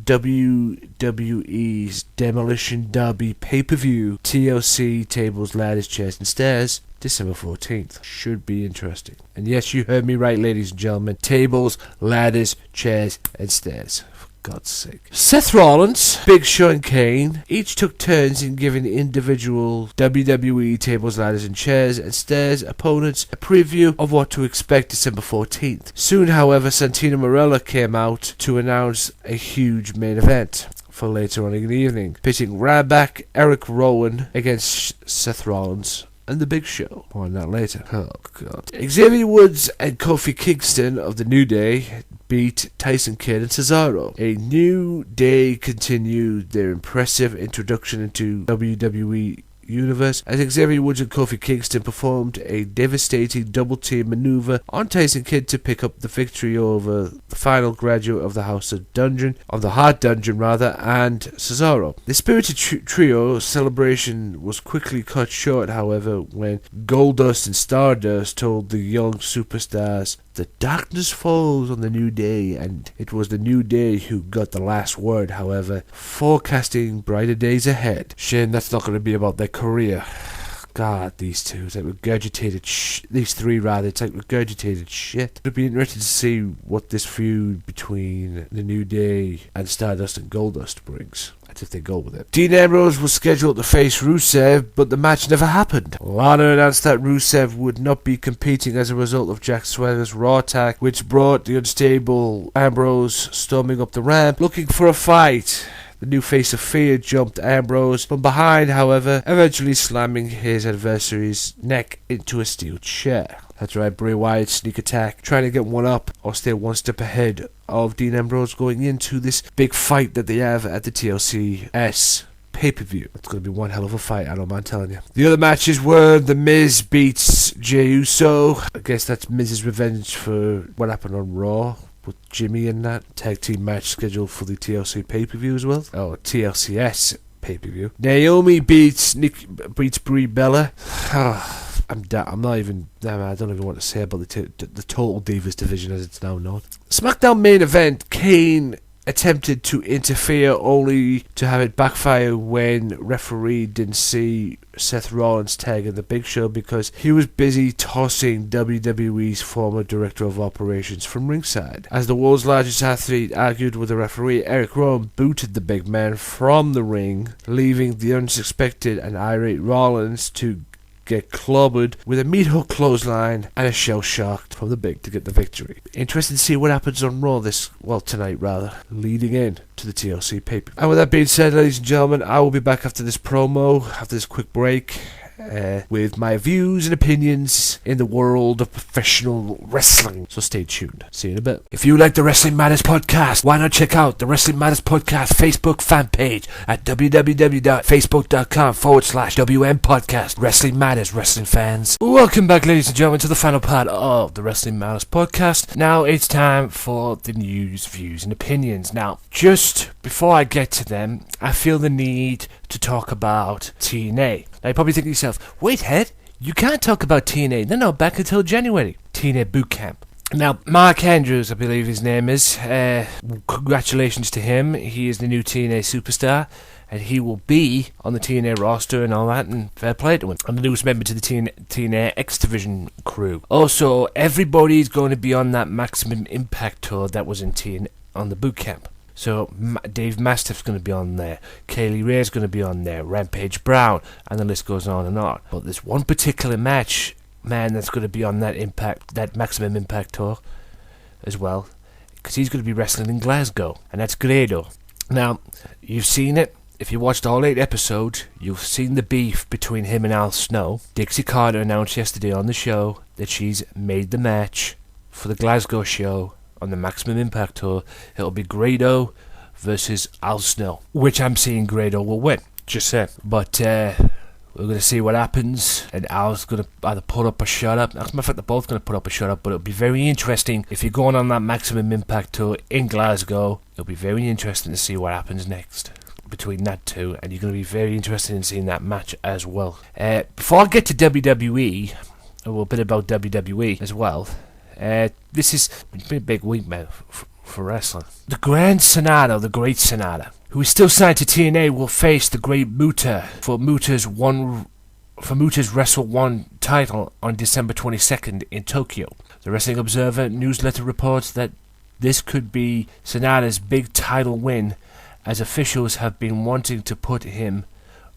WWE's Demolition Derby pay-per-view, TLC Tables, Ladders, Chairs and Stairs, December 14th. Should be interesting. And yes, you heard me right, ladies and gentlemen. Tables, ladders, chairs, and stairs. For God's sake. Seth Rollins, Big Show, and Kane each took turns in giving individual WWE tables, ladders, and chairs and stairs opponents a preview of what to expect December 14th. Soon, however, Santino Marella came out to announce a huge main event for later on in the evening, pitting Ryback Eric Rowan against Seth Rollins and The Big Show. More on that later. Oh, God. Xavier Woods and Kofi Kingston of The New Day beat Tyson Kidd and Cesaro. A New Day continued their impressive introduction into WWE Universe as Xavier Woods and Kofi Kingston performed a devastating double team maneuver on Tyson Kidd to pick up the victory over the final graduate of the Hard Dungeon, and Cesaro. The spirited trio celebration was quickly cut short, however, when Goldust and Stardust told the young superstars the darkness falls on the New Day, and it was the New Day who got the last word, however, forecasting brighter days ahead. Shame that's not going to be about their career. God, these two, it's like regurgitated these three rather, it's like regurgitated shit. It'd be interesting to see what this feud between the New Day and Stardust and Goldust brings. That's if they go with it. Dean Ambrose was scheduled to face Rusev, but the match never happened. Lana announced that Rusev would not be competing as a result of Jack Swagger's Raw attack, which brought the unstable Ambrose storming up the ramp, looking for a fight. The new face of Fear jumped Ambrose from behind, however, eventually slamming his adversary's neck into a steel chair. That's right, Bray Wyatt's sneak attack, trying to get one up or stay one step ahead of Dean Ambrose going into this big fight that they have at the TLCS pay-per-view. It's going to be one hell of a fight, I don't mind telling you. The other matches were The Miz beats Jey Uso. I guess that's Miz's revenge for what happened on Raw with Jimmy and that. Tag team match scheduled for the TLC pay-per-view as well. Oh, TLCS pay-per-view. Naomi beats Brie Bella. I don't even want to say about the Total Divas division as it's now known. SmackDown main event, Kane attempted to interfere only to have it backfire when referee didn't see Seth Rollins tagging the Big Show because he was busy tossing WWE's former director of operations from ringside. As the world's largest athlete argued with the referee, Eric Rowan booted the big man from the ring, leaving the unsuspected and irate Rollins to get clobbered with a meat hook clothesline and a shell shocked from the Big to get the victory. Interesting to see what happens on Raw tonight, leading in to the TLC paper. And with that being said, ladies and gentlemen, I will be back after this promo, after this quick break, with my views and opinions in the world of professional wrestling. So stay tuned. See you in a bit. If you like the Wrestling Matters podcast, why not check out the Wrestling Matters podcast Facebook fan page at www.facebook.com/WM podcast. Wrestling Matters, wrestling fans. Welcome back, ladies and gentlemen, to the final part of the Wrestling Matters podcast. Now it's time for the news, views, and opinions. Now, just before I get to them, I feel the need to talk about TNA. Now, you probably think to yourself, wait, Head, you can't talk about TNA. No, back until January. TNA Boot Camp. Now, Mark Andrews, I believe his name is. Congratulations to him. He is the new TNA superstar, and he will be on the TNA roster and all that, and fair play to him. I'm the newest member to the TNA X Division crew. Also, everybody's going to be on that Maximum Impact tour that was in TNA on the Boot Camp. So Dave Mastiff's going to be on there, Kaylee Ray's going to be on there, Rampage Brown, and the list goes on and on. But there's one particular match, man, that's going to be on that Maximum Impact tour as well, because he's going to be wrestling in Glasgow, and that's Grado. Now, you've seen it. If you watched all 8 episodes, you've seen the beef between him and Al Snow. Dixie Carter announced yesterday on the show that she's made the match for the Glasgow show on the Maximum Impact tour. It'll be Grado versus Al Snow, which I'm seeing Grado will win. Just saying. But we're going to see what happens, and Al's going to either put up or shut up. As a matter of fact, they're both going to put up or shut up, but it'll be very interesting. If you're going on that Maximum Impact tour in Glasgow, it'll be very interesting to see what happens next between that two, and you're going to be very interested in seeing that match as well. Before I get to WWE, a little bit about WWE as well. This has been a big week, man, for wrestling. The Great Sonata, who is still signed to TNA, will face the Great Muta for Muta's Wrestle 1 title on December 22nd in Tokyo. The Wrestling Observer newsletter reports that this could be Sonata's big title win, as officials have been wanting to put him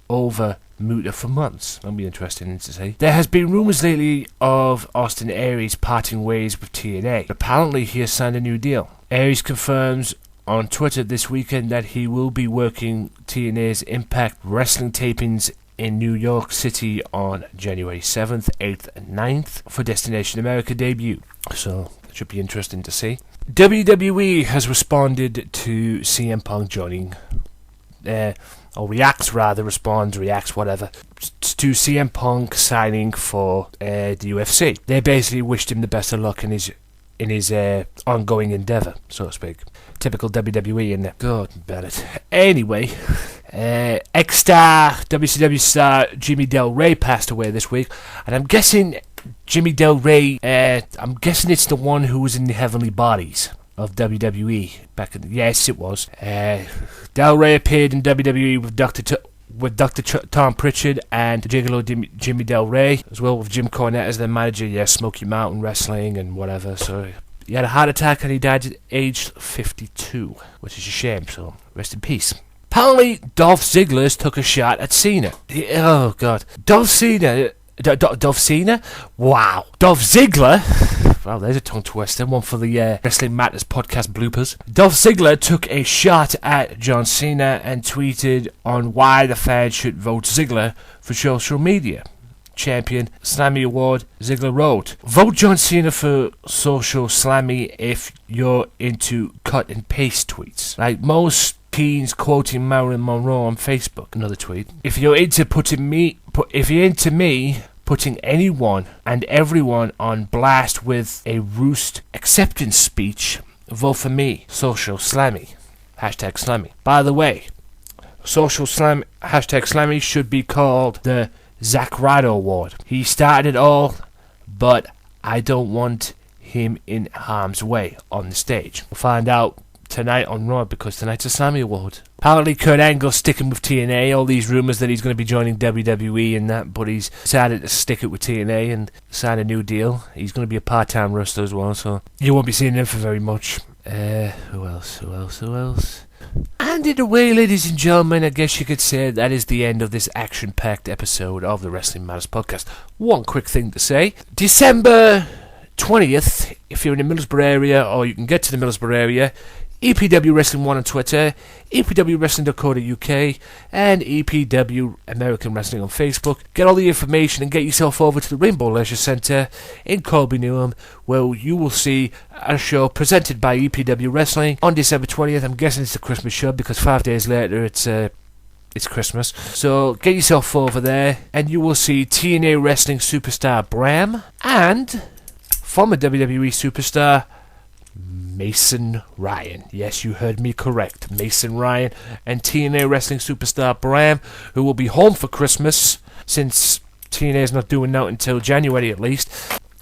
over Muta for months. That'll be interesting to see. There has been rumours lately of Austin Aries parting ways with TNA. Apparently he has signed a new deal. Aries confirms on Twitter this weekend that he will be working TNA's Impact Wrestling tapings in New York City on January 7th, 8th and 9th for Destination America debut. So that should be interesting to see. WWE has responded to CM Punk joining, reacts, whatever, to CM Punk signing for the UFC. They basically wished him the best of luck in his ongoing endeavour, so to speak. Typical WWE in there. God, Bennett. Anyway, ex-star, WCW star Jimmy Del Rey passed away this week, and I'm guessing Jimmy Del Rey, it's the one who was in the Heavenly Bodies of WWE back in the... Yes, it was. Del Rey appeared in WWE with Dr. Tom Pritchard and the Gigolo Jimmy Del Rey, as well with Jim Cornette as their manager. Yeah, Smoky Mountain Wrestling and whatever. So he had a heart attack and he died at age 52, which is a shame. So rest in peace. Apparently, Dolph Ziggler took a shot at Cena. Oh God, Dolph Cena. Wow. Dolph Ziggler. Wow, there's a tongue twister. One for the Wrestling Matters podcast bloopers. Dolph Ziggler took a shot at John Cena and tweeted on why the fans should vote Ziggler for social media. Champion Slammy Award, Ziggler wrote, "Vote John Cena for social Slammy if you're into cut and paste tweets. Like most teens quoting Marilyn Monroe on Facebook." Another tweet. If you're into putting anyone and everyone on blast with a roost acceptance speech, vote for me. Social Slammy. Hashtag Slammy. By the way, social Slam hashtag Slammy should be called the Zack Ryder Award. He started it all, but I don't want him in harm's way on the stage. We'll find out tonight on Raw, because tonight's a Slammy Award. Apparently Kurt Angle's sticking with TNA. All these rumours that he's going to be joining WWE and that, but he's decided to stick it with TNA and sign a new deal. He's going to be a part-time wrestler as well, so you won't be seeing him for very much. Who else? And in a way, ladies and gentlemen, I guess you could say that is the end of this action-packed episode of the Wrestling Matters podcast. One quick thing to say. December 20th, if you're in the Middlesbrough area, or you can get to the Middlesbrough area, EPW Wrestling 1 on Twitter, EPWWrestling.co.uk, and EPW American Wrestling on Facebook. Get all the information and get yourself over to the Rainbow Leisure Centre in Colby Newham, where you will see a show presented by EPW Wrestling on December 20th. I'm guessing it's a Christmas show because 5 days later it's Christmas. So get yourself over there and you will see TNA Wrestling superstar Bram and former WWE superstar Mason Ryan. Yes, you heard me correct. Mason Ryan and TNA Wrestling superstar Bram, who will be home for Christmas since TNA is not doing that until January at least.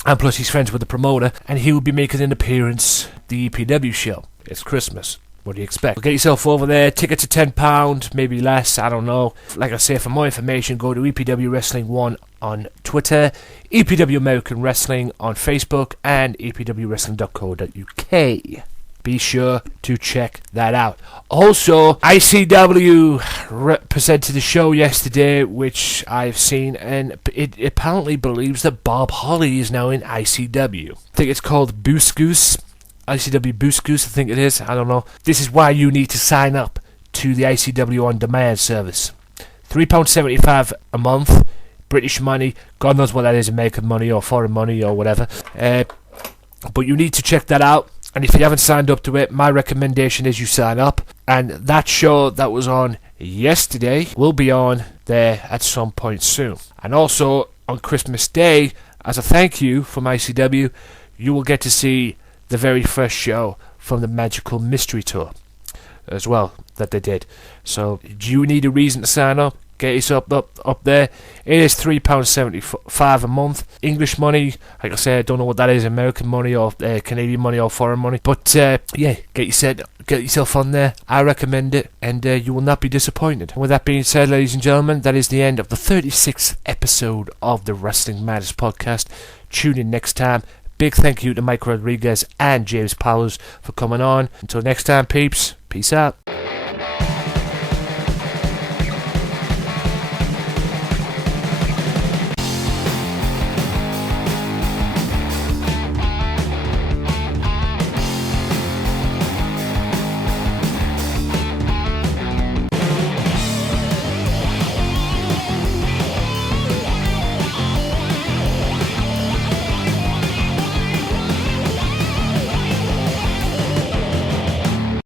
And plus he's friends with the promoter and he will be making an appearance at the EPW show. It's Christmas. What do you expect? Well, get yourself over there. Tickets are £10, maybe less, I don't know. Like I say, for more information, go to EPW Wrestling 1 on Twitter, EPW American Wrestling on Facebook, and EPWWrestling.co.uk. Be sure to check that out. Also, ICW presented a show yesterday, which I've seen, and it apparently believes that Bob Holly is now in ICW. I think it's called Boost Goose. ICW Boost Goose, I think it is. I don't know. This is why you need to sign up to the ICW On Demand service. £3.75 a month, British money. God knows what that is, American money or foreign money or whatever. But you need to check that out. And if you haven't signed up to it, my recommendation is you sign up. And that show that was on yesterday will be on there at some point soon. And also, on Christmas Day, as a thank you from ICW, you will get to see the very first show from the Magical Mystery Tour as well that they did. So, do you need a reason to sign up? Get yourself up there. It is £3.75 a month. English money, like I said, I don't know what that is, American money or Canadian money or foreign money. But yeah, get yourself on there. I recommend it, and you will not be disappointed. And with that being said, ladies and gentlemen, that is the end of the 36th episode of the Wrestling Matters podcast. Tune in next time. Big thank you to Mike Rodriguez and James Powers for coming on. Until next time, peeps. Peace out.